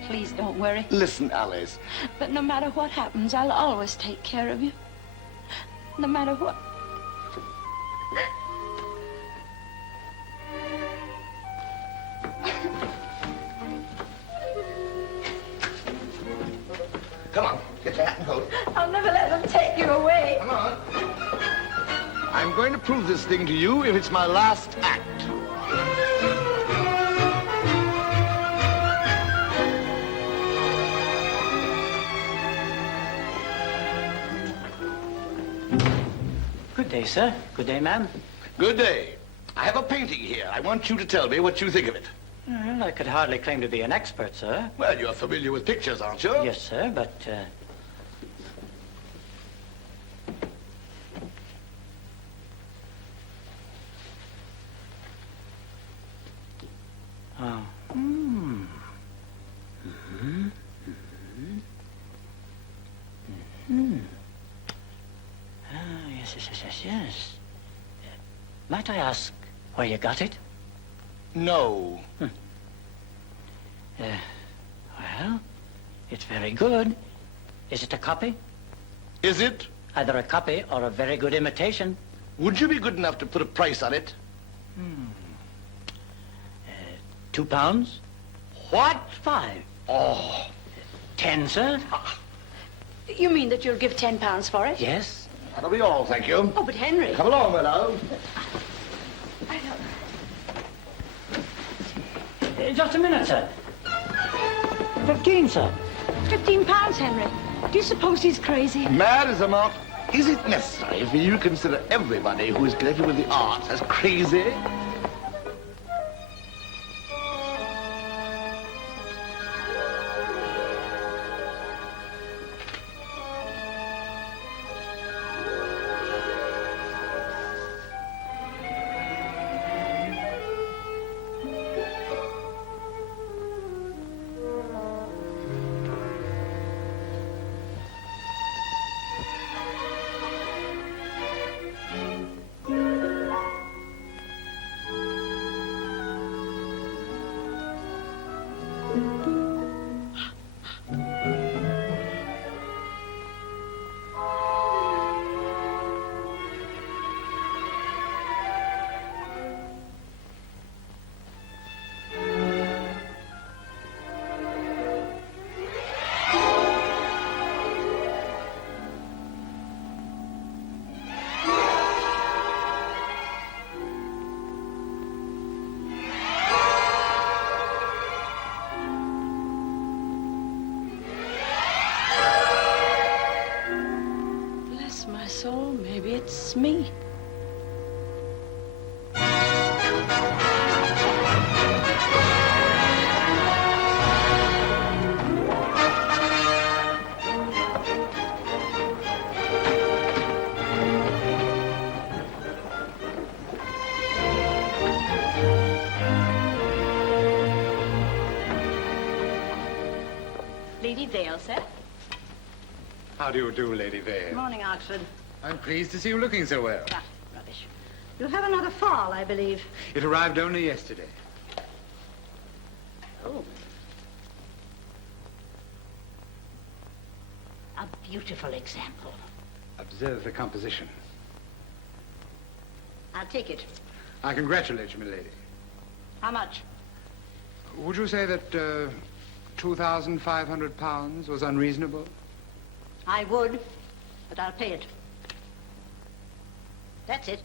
Please don't worry. Listen, Alice. But no matter what happens, I'll always take care of you. No matter what. Come on, get your hat and coat. I'll never let them take you away. Come on. I'm going to prove this thing to you if it's my last act. Good day, sir. Good day, ma'am. Good day. I have a painting here. I want you to tell me what you think of it. Well, I could hardly claim to be an expert, sir. Well, you're familiar with pictures, aren't you? Yes, sir, but, Oh. Hmm. Mm-hmm. Mm-hmm. Mm-hmm. Ah, yes. Might I ask where you got it? No. Well, it's very good. Is it a copy? Is it? Either a copy or a very good imitation. Would you be good enough to put a price on it? £2? What? 5. Oh. 10, sir? You mean that you'll give £10 for it? Yes. That'll be all, thank you. Oh, but Henry... Come along, my love. I don't... Just a minute, sir. 15, sir. £15, Henry. Do you suppose he's crazy? Mad as a mouse. Is it necessary for you to consider everybody who is connected with the arts as crazy? It's me. Lady Vale, sir. How do you do, Lady Vale? Morning, Oxford. I'm pleased to see you looking so well. Ah, rubbish. You have another fall, I believe. It arrived only yesterday. Oh. A beautiful example. Observe the composition. I'll take it. I congratulate you, my lady. How much? Would you say that £2,500 was unreasonable? I would, but I'll pay it. That's it.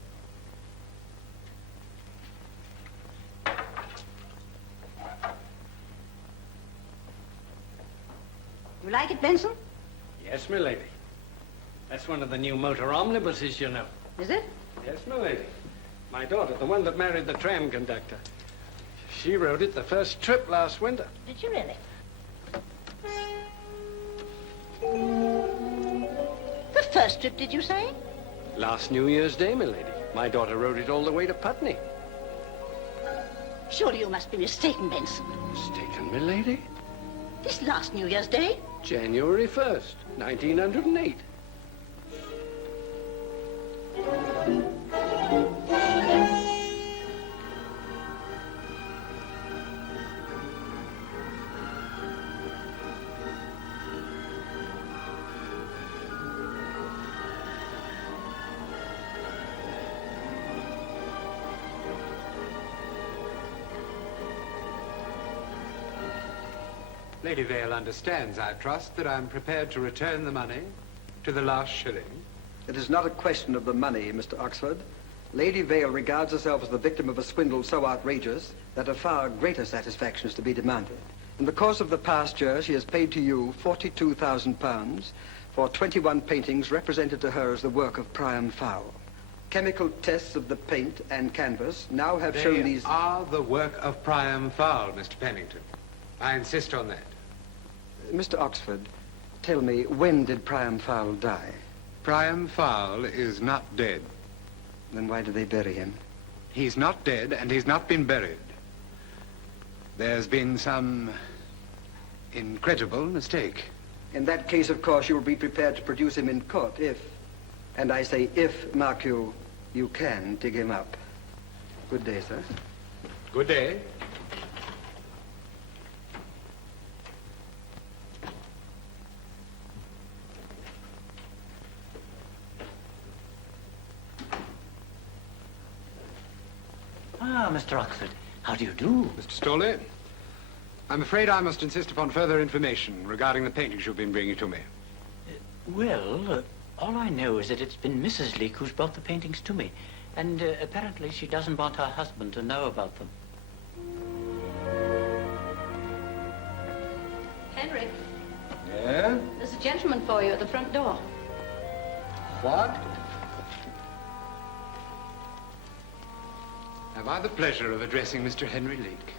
You like it, Benson? Yes, my lady. That's one of the new motor omnibuses, you know. Is it? Yes, my lady. My daughter, the one that married the tram conductor. She rode it the first trip last winter. Did you really? The first trip, did you say? Last New Year's Day, my lady. My daughter rode it all the way to Putney. Surely you must be mistaken, Benson. Mistaken, my lady? This last New Year's Day? January 1st, 1908. Lady Vale understands, I trust, that I'm prepared to return the money to the last shilling. It is not a question of the money, Mr. Oxford. Lady Vale regards herself as the victim of a swindle so outrageous that a far greater satisfaction is to be demanded. In the course of the past year, she has paid to you £42,000 for 21 paintings represented to her as the work of Priam Farll. Chemical tests of the paint and canvas now have shown these... They are the work of Priam Farll, Mr. Pennington. I insist on that. Mr. Oxford, tell me, when did Priam Farll die? Priam Farll is not dead. Then why did they bury him? He's not dead, and he's not been buried. There's been some incredible mistake. In that case, of course, you will be prepared to produce him in court if, and I say if, mark you, you can dig him up. Good day, sir. Good day. Ah, Mr. Oxford, how do you do? Mr. Stahl, I'm afraid I must insist upon further information regarding the paintings you've been bringing to me. All I know is that it's been Mrs. Leek who's brought the paintings to me. And apparently she doesn't want her husband to know about them. Henry, Yeah? there's a gentleman for you at the front door. What? Have I the pleasure of addressing Mr. Henry Leek?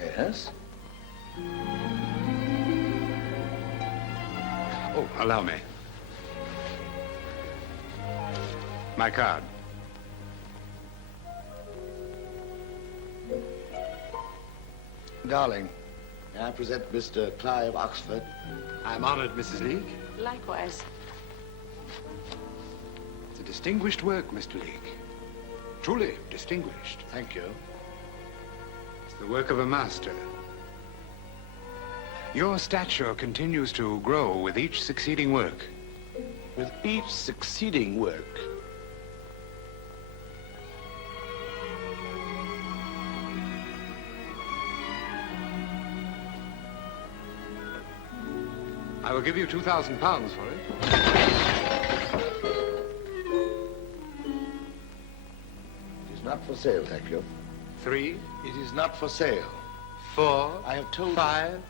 Yes? Oh, allow me. My card. Darling, may I present Mr. Clive Oxford? I'm honored, Mrs. Leek. Likewise. It's a distinguished work, Mr. Leek. Truly distinguished. Thank you. It's the work of a master. Your stature continues to grow with each succeeding work. With each succeeding work. I will give you £2,000 for it. It is not for sale, thank you. 3. It is not for sale. 4. I have told 5. you.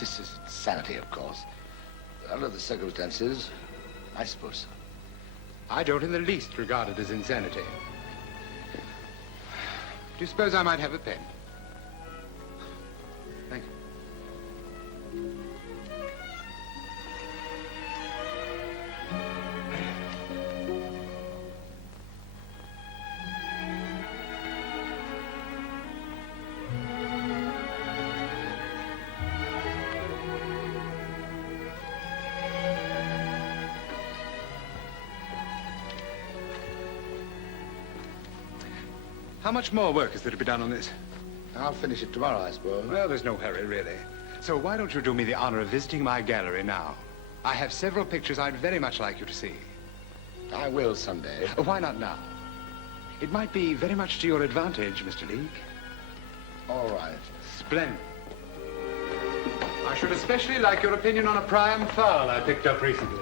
This is insanity, of course. Under the circumstances, I suppose so. I don't in the least regard it as insanity. Do you suppose I might have a pen? Thank you. How much more work is there to be done on this? I'll finish it tomorrow, I suppose. Well, there's no hurry, really. So why don't you do me the honor of visiting my gallery now? I have several pictures I'd very much like you to see. I will someday. Why not now? It might be very much to your advantage, Mr. Leek. All right. Splendid. I should especially like your opinion on a Priam Farll I picked up recently.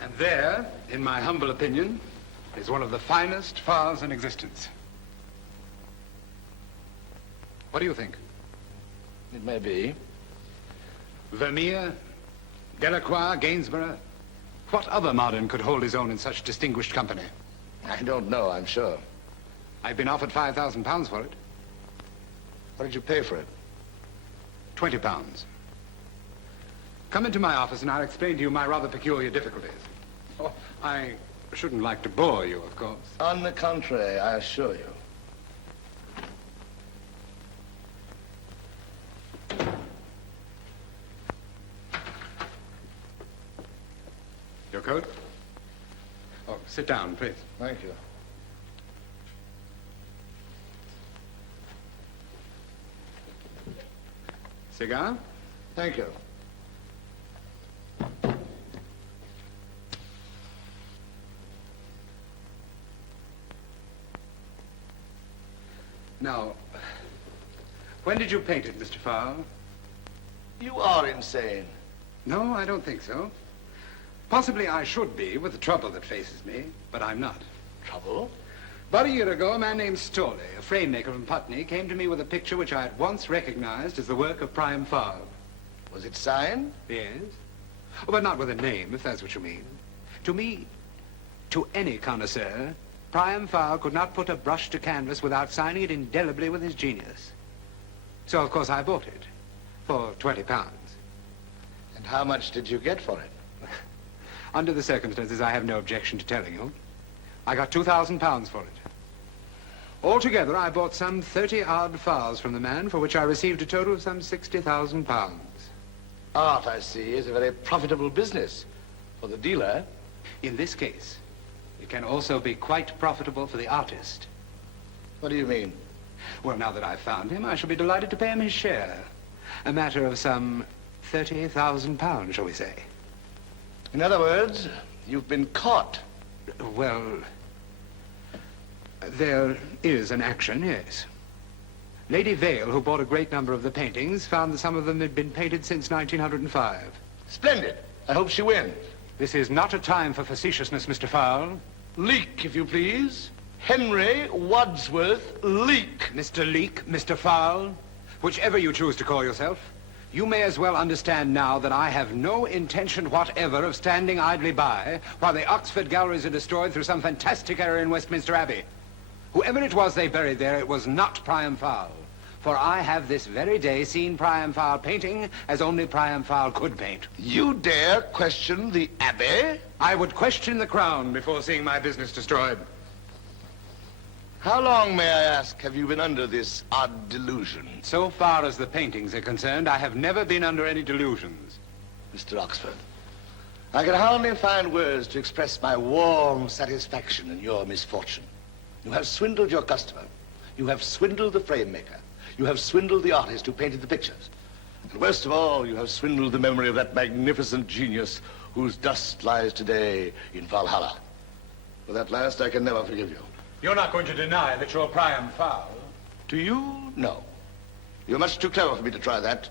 And there, in my humble opinion, is one of the finest Farls in existence. What do you think? It may be. Vermeer, Delacroix, Gainsborough. What other modern could hold his own in such distinguished company? I don't know, I'm sure. I've been offered £5,000 for it. What did you pay for it? £20. Come into my office and I'll explain to you my rather peculiar difficulties. Oh, I shouldn't like to bore you, of course. On the contrary, I assure you. Your coat? Oh, sit down, please. Thank you. Cigar? Thank you. Now, when did you paint it, Mr. Farll? You are insane. No, I don't think so. Possibly I should be with the trouble that faces me, but I'm not. Trouble? About a year ago, a man named Stahl, a frame maker from Putney, came to me with a picture which I at once recognized as the work of Priam Farll. Was it signed? Yes. Oh, but not with a name, if that's what you mean. To me, to any connoisseur, Priam Farll could not put a brush to canvas without signing it indelibly with his genius. So, of course, I bought it for £20. And how much did you get for it? Under the circumstances, I have no objection to telling you. I got £2,000 for it. Altogether, I bought some 30-odd Farls from the man, for which I received a total of some £60,000. Art, I see, is a very profitable business for the dealer. In this case, it can also be quite profitable for the artist. What do you mean? Well, now that I've found him, I shall be delighted to pay him his share. A matter of some £30,000, shall we say. In other words, you've been caught. Well, there is an action, yes. Lady Vale, who bought a great number of the paintings, found that some of them had been painted since 1905. Splendid. I hope she wins. This is not a time for facetiousness, Mr. Farll. Leek, if you please. Henry Wadsworth Leek. Mr. Leek, Mr. Farll, whichever you choose to call yourself, you may as well understand now that I have no intention whatever of standing idly by while the Oxford galleries are destroyed through some fantastic error in Westminster Abbey. Whoever it was they buried there, it was not Priam Farll. For I have this very day seen Priam Farll painting as only Priam Farll could paint. You dare question the Abbey? I would question the crown before seeing my business destroyed. How long, may I ask, have you been under this odd delusion? So far as the paintings are concerned, I have never been under any delusions. Mr. Oxford, I can hardly find words to express my warm satisfaction in your misfortune. You have swindled your customer. You have swindled the frame maker. You have swindled the artist who painted the pictures. And worst of all, you have swindled the memory of that magnificent genius whose dust lies today in Valhalla. For that last, I can never forgive you. You're not going to deny that you're Priam Farll? To you, no. You're much too clever for me to try that.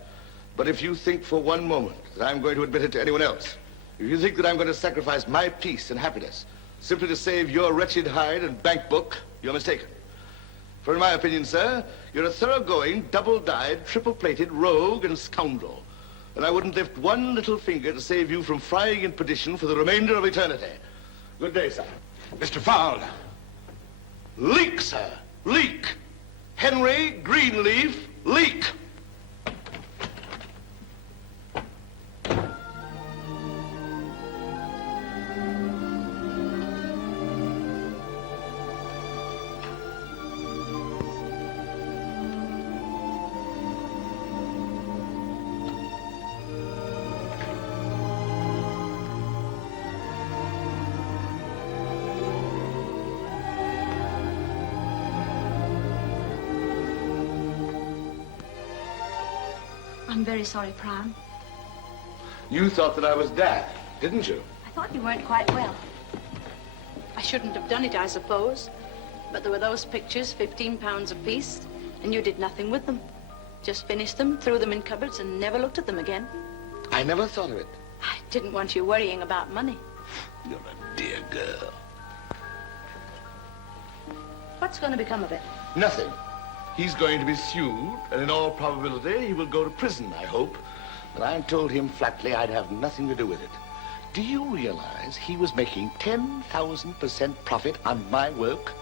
But if you think for one moment that I'm going to admit it to anyone else, if you think that I'm going to sacrifice my peace and happiness simply to save your wretched hide and bank book, you're mistaken. For in my opinion, sir, you're a thoroughgoing, double-dyed, triple-plated rogue and scoundrel. And I wouldn't lift one little finger to save you from frying in perdition for the remainder of eternity. Good day, sir. Mr. Farll. Leek, sir. Leek. Henry Greenleaf Leek. I'm very sorry, Priam. You thought that I was daft, didn't you? I thought you weren't quite well. I shouldn't have done it, I suppose. But there were those pictures, 15 pounds apiece, and you did nothing with them. Just finished them, threw them in cupboards, and never looked at them again. I never thought of it. I didn't want you worrying about money. You're a dear girl. What's going to become of it? Nothing. He's going to be sued, and in all probability, he will go to prison, I hope. But I told him flatly I'd have nothing to do with it. Do you realize he was making 10,000% profit on my work?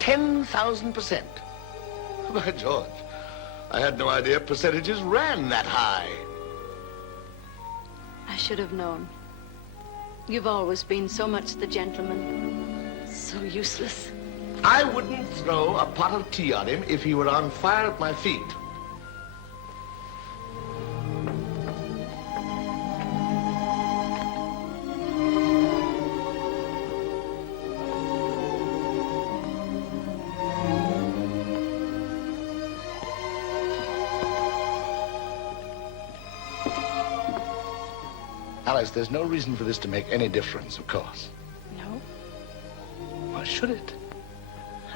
10,000%. By George, I had no idea percentages ran that high. I should have known. You've always been so much the gentleman. So useless. I wouldn't throw a pot of tea on him if he were on fire at my feet. Alice, there's no reason for this to make any difference, of course. No? Why should it?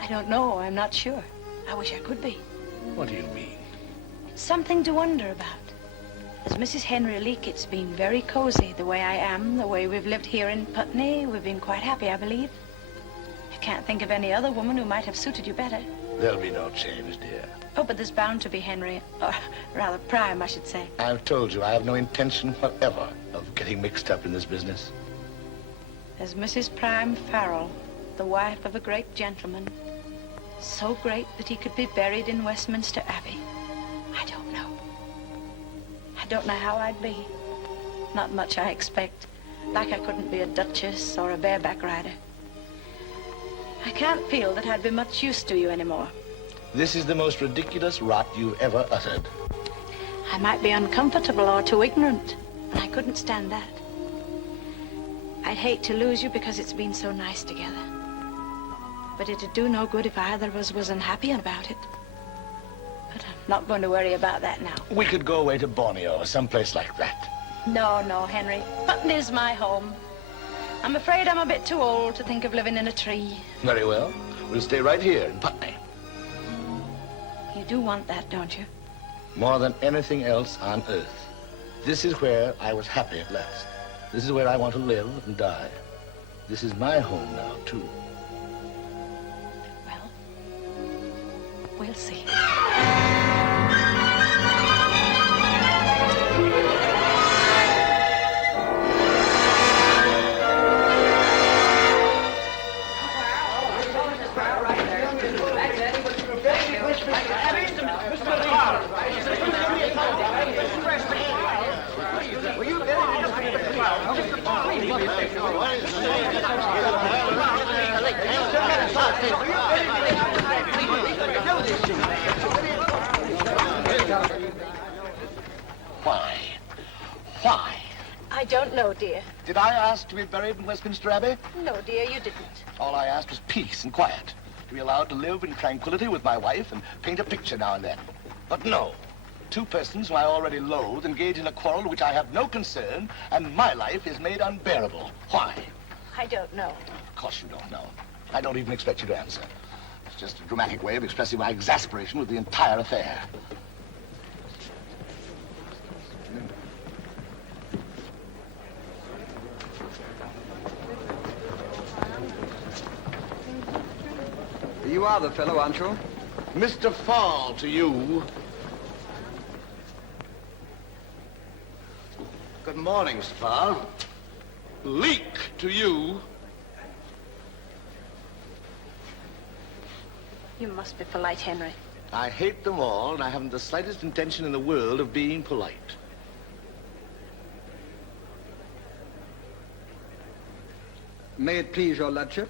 I don't know. I'm not sure. I wish I could be. What do you mean? Something to wonder about. As Mrs. Henry Leek, it's been very cozy, the way I am, the way we've lived here in Putney. We've been quite happy, I believe. I can't think of any other woman who might have suited you better. There'll be no change, dear. Oh, but there's bound to be Henry, or rather Priam, I should say. I've told you I have no intention whatever of getting mixed up in this business. There's Mrs. Priam Farll, the wife of a great gentleman. So great that he could be buried in Westminster Abbey. I don't know. I don't know how I'd be. Not much, I expect. Like I couldn't be a duchess or a bareback rider. I can't feel that I'd be much use to you anymore. This is the most ridiculous rot you've ever uttered. I might be uncomfortable or too ignorant, and I couldn't stand that. I'd hate to lose you because it's been so nice together. But it'd do no good if either of us was unhappy about it. But I'm not going to worry about that now. We could go away to Borneo or someplace like that. No, Henry. Putney's my home. I'm afraid I'm a bit too old to think of living in a tree. Very well. We'll stay right here in Putney. You do want that, don't you? More than anything else on earth. This is where I was happy at last. This is where I want to live and die. This is my home now, too. We'll see. Why? I don't know, dear. Did I ask to be buried in Westminster Abbey? No, dear, you didn't. All I asked was peace and quiet. To be allowed to live in tranquility with my wife and paint a picture now and then. But no. Two persons whom I already loathe engage in a quarrel in which I have no concern, and my life is made unbearable. Why? I don't know. Of course you don't know. I don't even expect you to answer. It's just a dramatic way of expressing my exasperation with the entire affair. You are the fellow, aren't you? Mr. Farll, to you. Good morning, Mr. Farll. Leek, to you. You must be polite, Henry. I hate them all, and I haven't the slightest intention in the world of being polite. May it please your lordship,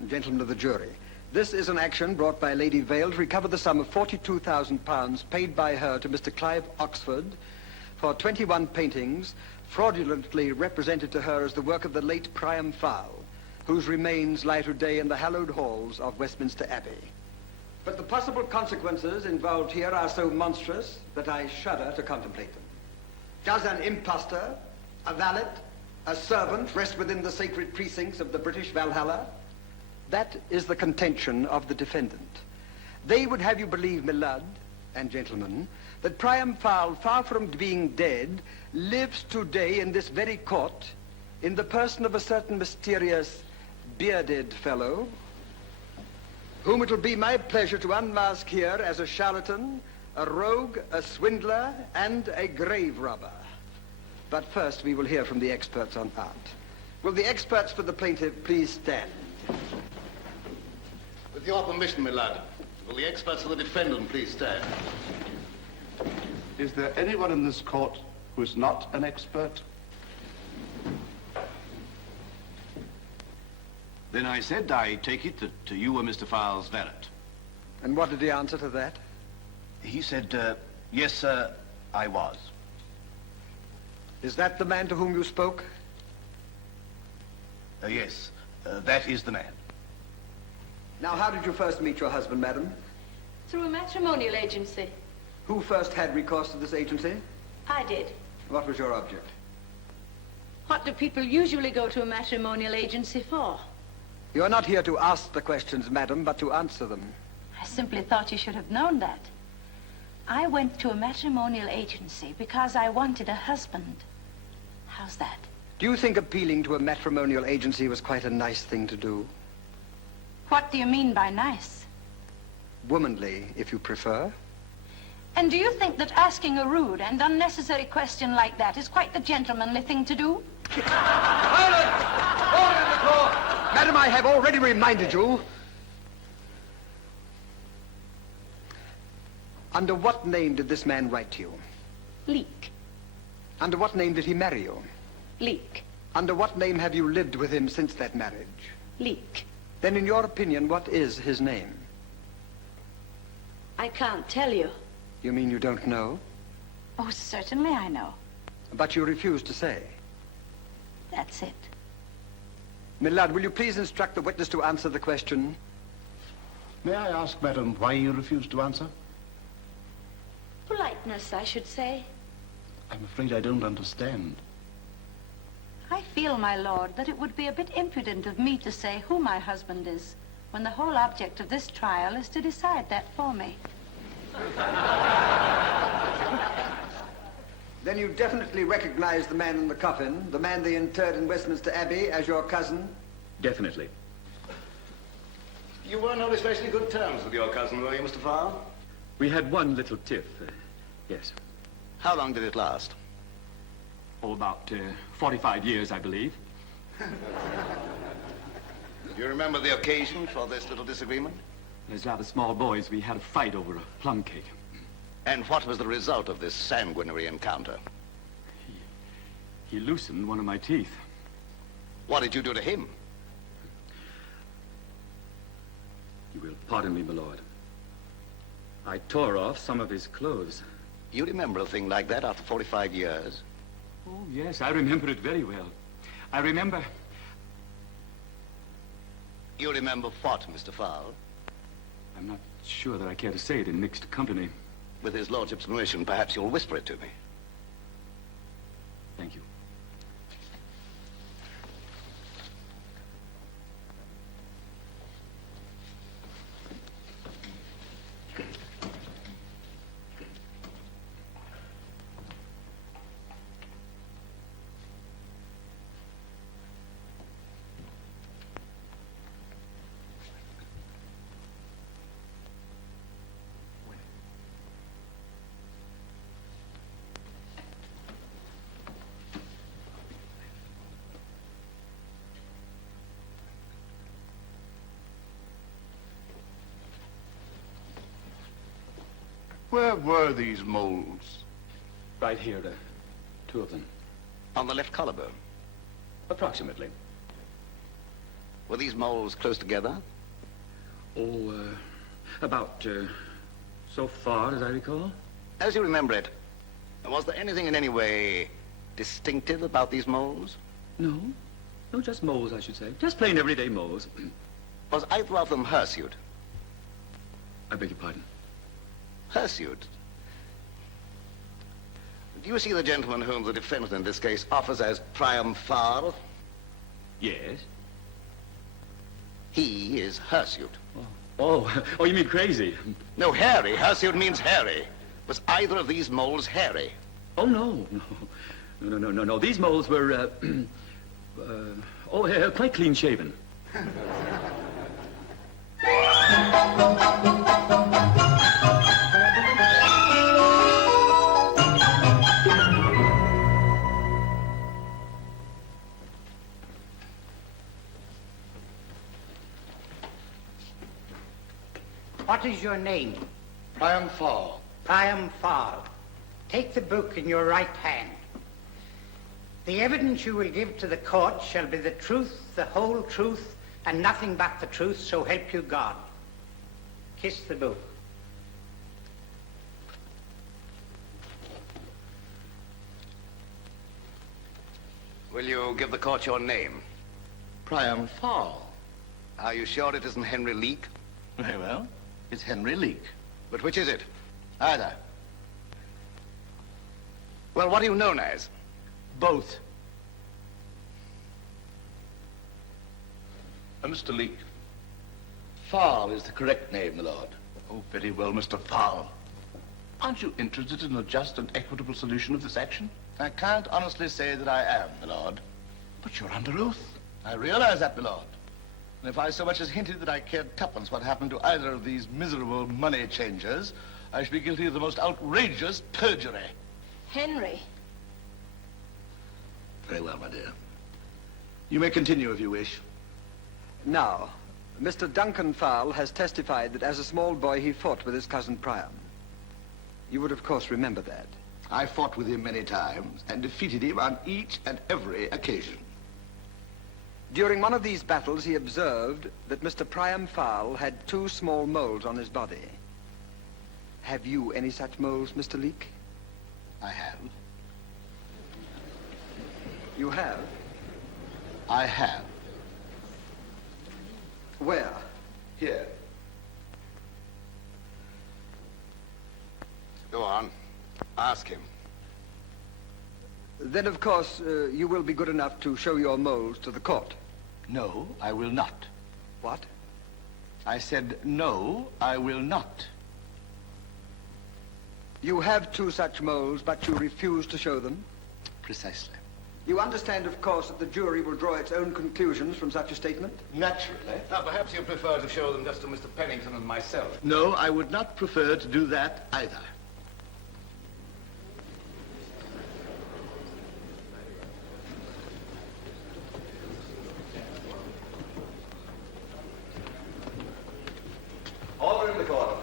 and gentlemen of the jury, this is an action brought by Lady Vale to recover the sum of £42,000 paid by her to Mr. Clive Oxford for 21 paintings fraudulently represented to her as the work of the late Priam Farll, whose remains lie today in the hallowed halls of Westminster Abbey. But the possible consequences involved here are so monstrous that I shudder to contemplate them. Does an impostor, a valet, a servant rest within the sacred precincts of the British Valhalla? That is the contention of the defendant. They would have you believe, my lord and gentlemen, that Priam Farll, far from being dead, lives today in this very court in the person of a certain mysterious bearded fellow whom it will be my pleasure to unmask here as a charlatan, a rogue, a swindler, and a grave robber. But first we will hear from the experts on art. Will the experts for the plaintiff please stand? With your permission, my lad, will the experts for the defendant please stand? Is there anyone in this court who is not an expert? Then I said, I take it that you were Mr. Farll's valet. And what did he answer to that? He said, yes, sir, I was. Is that the man to whom you spoke? Yes, that is the man. Now, how did you first meet your husband, madam? Through a matrimonial agency. Who first had recourse to this agency? I did. What was your object? What do people usually go to a matrimonial agency for? You are not here to ask the questions, madam, but to answer them. I simply thought you should have known that. I went to a matrimonial agency because I wanted a husband. How's that? Do you think appealing to a matrimonial agency was quite a nice thing to do? What do you mean by nice? Womanly, if you prefer. And do you think that asking a rude and unnecessary question like that is quite the gentlemanly thing to do? Silence! Order in the court! Madam, I have already reminded you. Under what name did this man write to you? Leek. Under what name did he marry you? Leek. Under what name have you lived with him since that marriage? Leek. Then, in your opinion, what is his name? I can't tell you. You mean you don't know? Oh, certainly I know. But you refuse to say. That's it. Milad, will you please instruct the witness to answer the question? May I ask, madam, why you refuse to answer? Politeness, I should say. I'm afraid I don't understand. I feel, my lord, that it would be a bit impudent of me to say who my husband is, when the whole object of this trial is to decide that for me. Then you definitely recognize the man in the coffin, the man they interred in Westminster Abbey, as your cousin? Definitely. You weren't on especially good terms with your cousin, were you, Mr. Farll? We had one little tiff, yes. How long did it last? Oh, about 45 years, I believe. Do you remember the occasion for this little disagreement? As rather small boys, we had a fight over a plum cake. And what was the result of this sanguinary encounter? He loosened one of my teeth. What did you do to him? You will pardon me, my lord. I tore off some of his clothes. You remember a thing like that after 45 years? Oh, yes, I remember it very well. I remember... You remember what, Mr. Farll? I'm not sure that I care to say it in mixed company. With his lordship's permission, perhaps you'll whisper it to me. Thank you. Where were these moles? Right here, two of them. On the left collarbone. Approximately. Were these moles close together? Oh, about, so far as I recall. As you remember it, was there anything in any way distinctive about these moles? No. No, just moles, I should say. Just plain everyday moles. Was either of them hirsute? I beg your pardon? Hirsute? Do you see the gentleman whom the defendant in this case offers as Priam Farll? Yes. He is hirsute. Oh, you mean crazy? No, hairy. Hirsute means hairy. Was either of these moles hairy? Oh, no. No. These moles were, quite clean-shaven. What is your name? Priam Farll. Priam Farll. Take the book in your right hand. The evidence you will give to the court shall be the truth, the whole truth, and nothing but the truth, so help you God. Kiss the book. Will you give the court your name? Priam Farll. Are you sure it isn't Henry Leek? Very well. It's Henry Leek. But which is it? Either. Well, what are you known as? Both. Mr. Leek. Farll is the correct name, my lord. Oh, very well, Mr. Farll. Aren't you interested in a just and equitable solution of this action? I can't honestly say that I am, my lord. But you're under oath. I realize that, my lord. And if I so much as hinted that I cared tuppence what happened to either of these miserable money changers, I should be guilty of the most outrageous perjury. Henry. Very well, my dear. You may continue if you wish. Now, Mr. Duncan Farll has testified that as a small boy he fought with his cousin Priam. You would, of course, remember that. I fought with him many times and defeated him on each and every occasion. During one of these battles, he observed that Mr. Priam Farll had 2 small moles on his body. Have you any such moles, Mr. Leek? I have. You have? I have. Where? Here. Go on. Ask him. Then, of course, you will be good enough to show your moles to the court. No, I will not. What? I said, no, I will not. You have 2 such moles, but you refuse to show them? Precisely. You understand, of course, that the jury will draw its own conclusions from such a statement? Naturally. Now, perhaps you prefer to show them just to Mr. Pennington and myself. No, I would not prefer to do that either. Order in the court.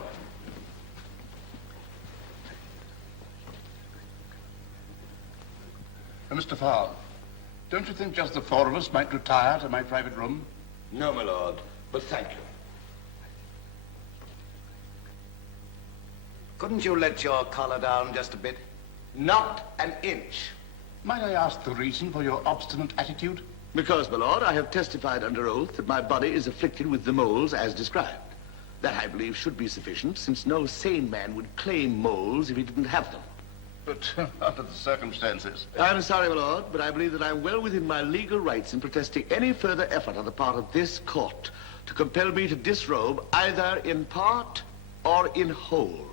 Mr. Farll, don't you think just the 4 of us might retire to my private room? No, my lord, but thank you. Couldn't you let your collar down just a bit? Not an inch. Might I ask the reason for your obstinate attitude? Because, my lord, I have testified under oath that my body is afflicted with the moles as described. That, I believe, should be sufficient, since no sane man would claim moles if he didn't have them. But under the circumstances... I'm sorry, my lord, but I believe that I'm well within my legal rights in protesting any further effort on the part of this court to compel me to disrobe either in part or in whole.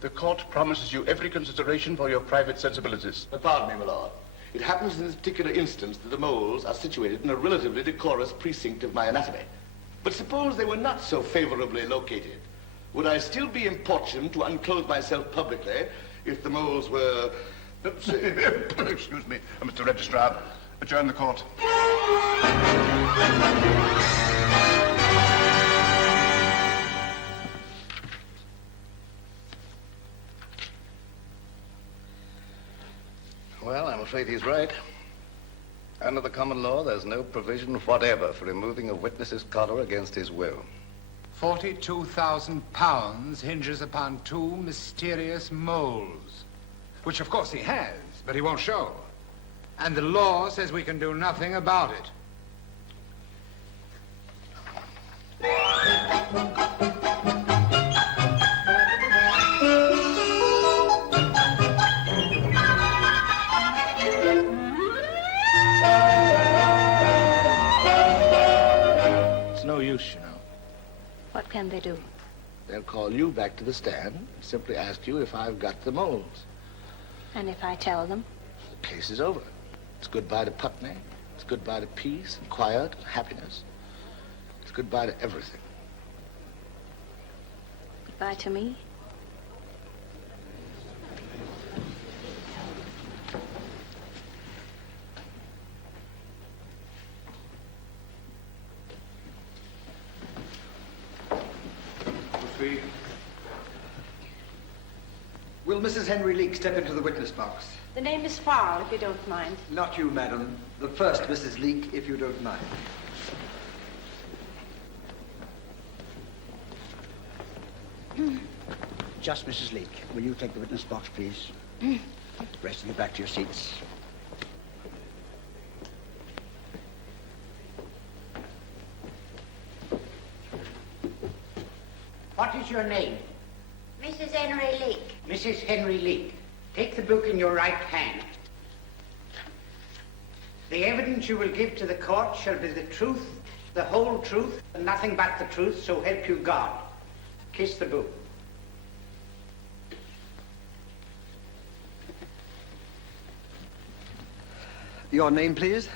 The court promises you every consideration for your private sensibilities. Pardon me, my lord. It happens in this particular instance that the moles are situated in a relatively decorous precinct of my anatomy. But suppose they were not so favorably located. Would I still be importuned to unclothe myself publicly if the moles were... Excuse me, Mr. Registrar. Adjourn the court. afraid he's right. Under the common law, there's no provision whatever for removing a witness's collar against his will. £42,000 hinges upon two mysterious moles, which of course he has, but he won't show. And the law says we can do nothing about it. It's no use, you know. What can they do? They'll call you back to the stand and simply ask you if I've got the moles. And if I tell them? The case is over. It's goodbye to Putney. It's goodbye to peace and quiet and happiness. It's goodbye to everything. Goodbye to me? Will Mrs. Henry Leek step into the witness box? The name is Farll, if you don't mind. Not you, madam. The first Mrs. Leek, if you don't mind. Just Mrs. Leek. Will you take the witness box, please? Rest of you back to your seats. What is your name? Mrs. Henry Leek. Mrs. Henry Leek. Take the book in your right hand. The evidence you will give to the court shall be the truth, the whole truth, and nothing but the truth, so help you God. Kiss the book. Your name, please?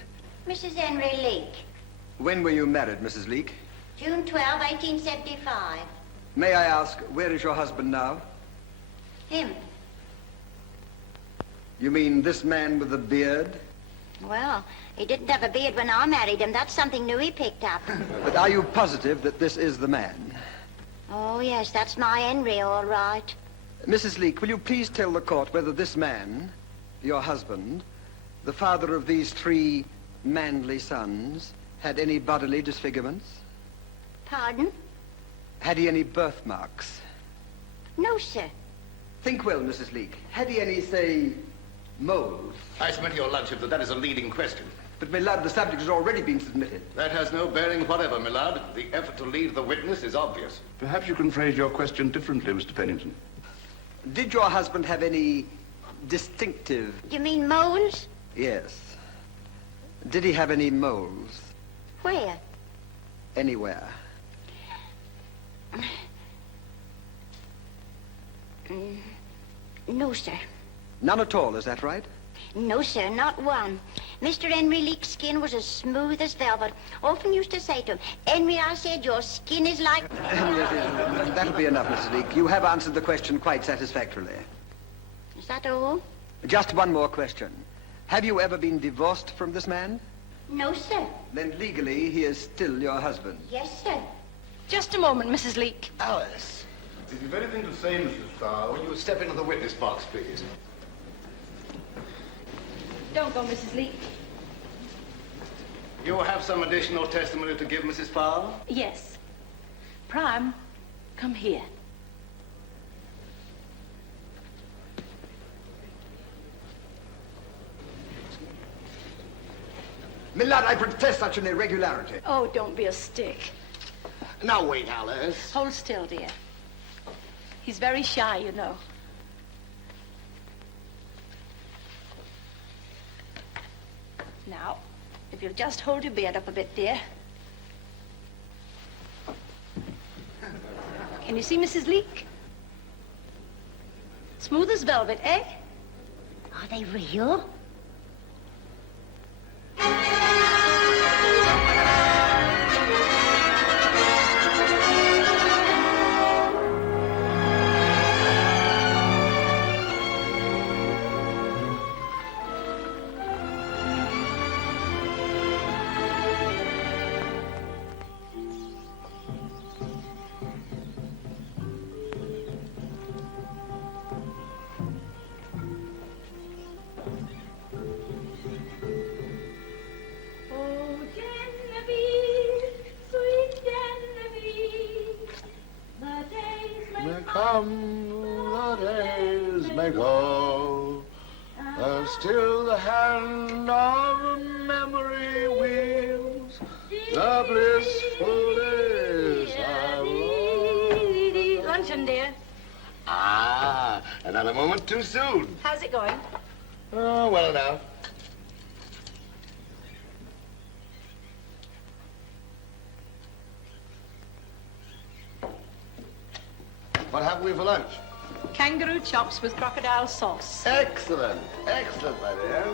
Mrs. Henry Leek. When were you married, Mrs. Leek? June 12, 1875. May I ask, where is your husband now? Him. You mean this man with the beard? Well, he didn't have a beard when I married him. That's something new he picked up. But are you positive that this is the man? Oh, yes, that's my Henry, all right. Mrs. Leek, will you please tell the court whether this man, your husband, the father of these three manly sons, had any bodily disfigurements? Pardon? Had he any birthmarks? No, sir. Think well, Mrs. Leek. Had he any, say, moles? I submit to your lordship that that is a leading question. But, my lord, the subject has already been submitted. That has no bearing whatever, my lord. The effort to lead the witness is obvious. Perhaps you can phrase your question differently, Mr. Pennington. Did your husband have any distinctive... You mean moles? Yes. Did he have any moles? Where? Anywhere. No, sir. None at all, is that right? No, sir, not one. Mr. Henry Leek's skin was as smooth as velvet. Often used to say to him, Henry, I said, your skin is like... Yes, that'll be enough, Mrs. Leek. You have answered the question quite satisfactorily. Is that all? Just one more question. Have you ever been divorced from this man? No, sir. Then legally, he is still your husband. Yes, sir. Just a moment, Mrs. Leek. Alice, if you've anything to say, Mrs. Stahl, will you step into the witness box, please? Don't go, Mrs. Leek. You have some additional testimony to give, Mrs. Farll? Yes. Priam, come here. My lord, I protest such an irregularity. Oh, don't be a stick. Now wait, Alice. Hold still, dear. He's very shy, you know. Now, if you'll just hold your beard up a bit, dear. Can you see Mrs. Leek? Smooth as velvet, eh? Are they real? come, the days may go, and still the hand of memory wields the blissful days of old. Luncheon, dear. Ah, another moment too soon. How's it going? Oh, well enough. What have we for lunch? Kangaroo chops with crocodile sauce. Excellent, excellent, my dear.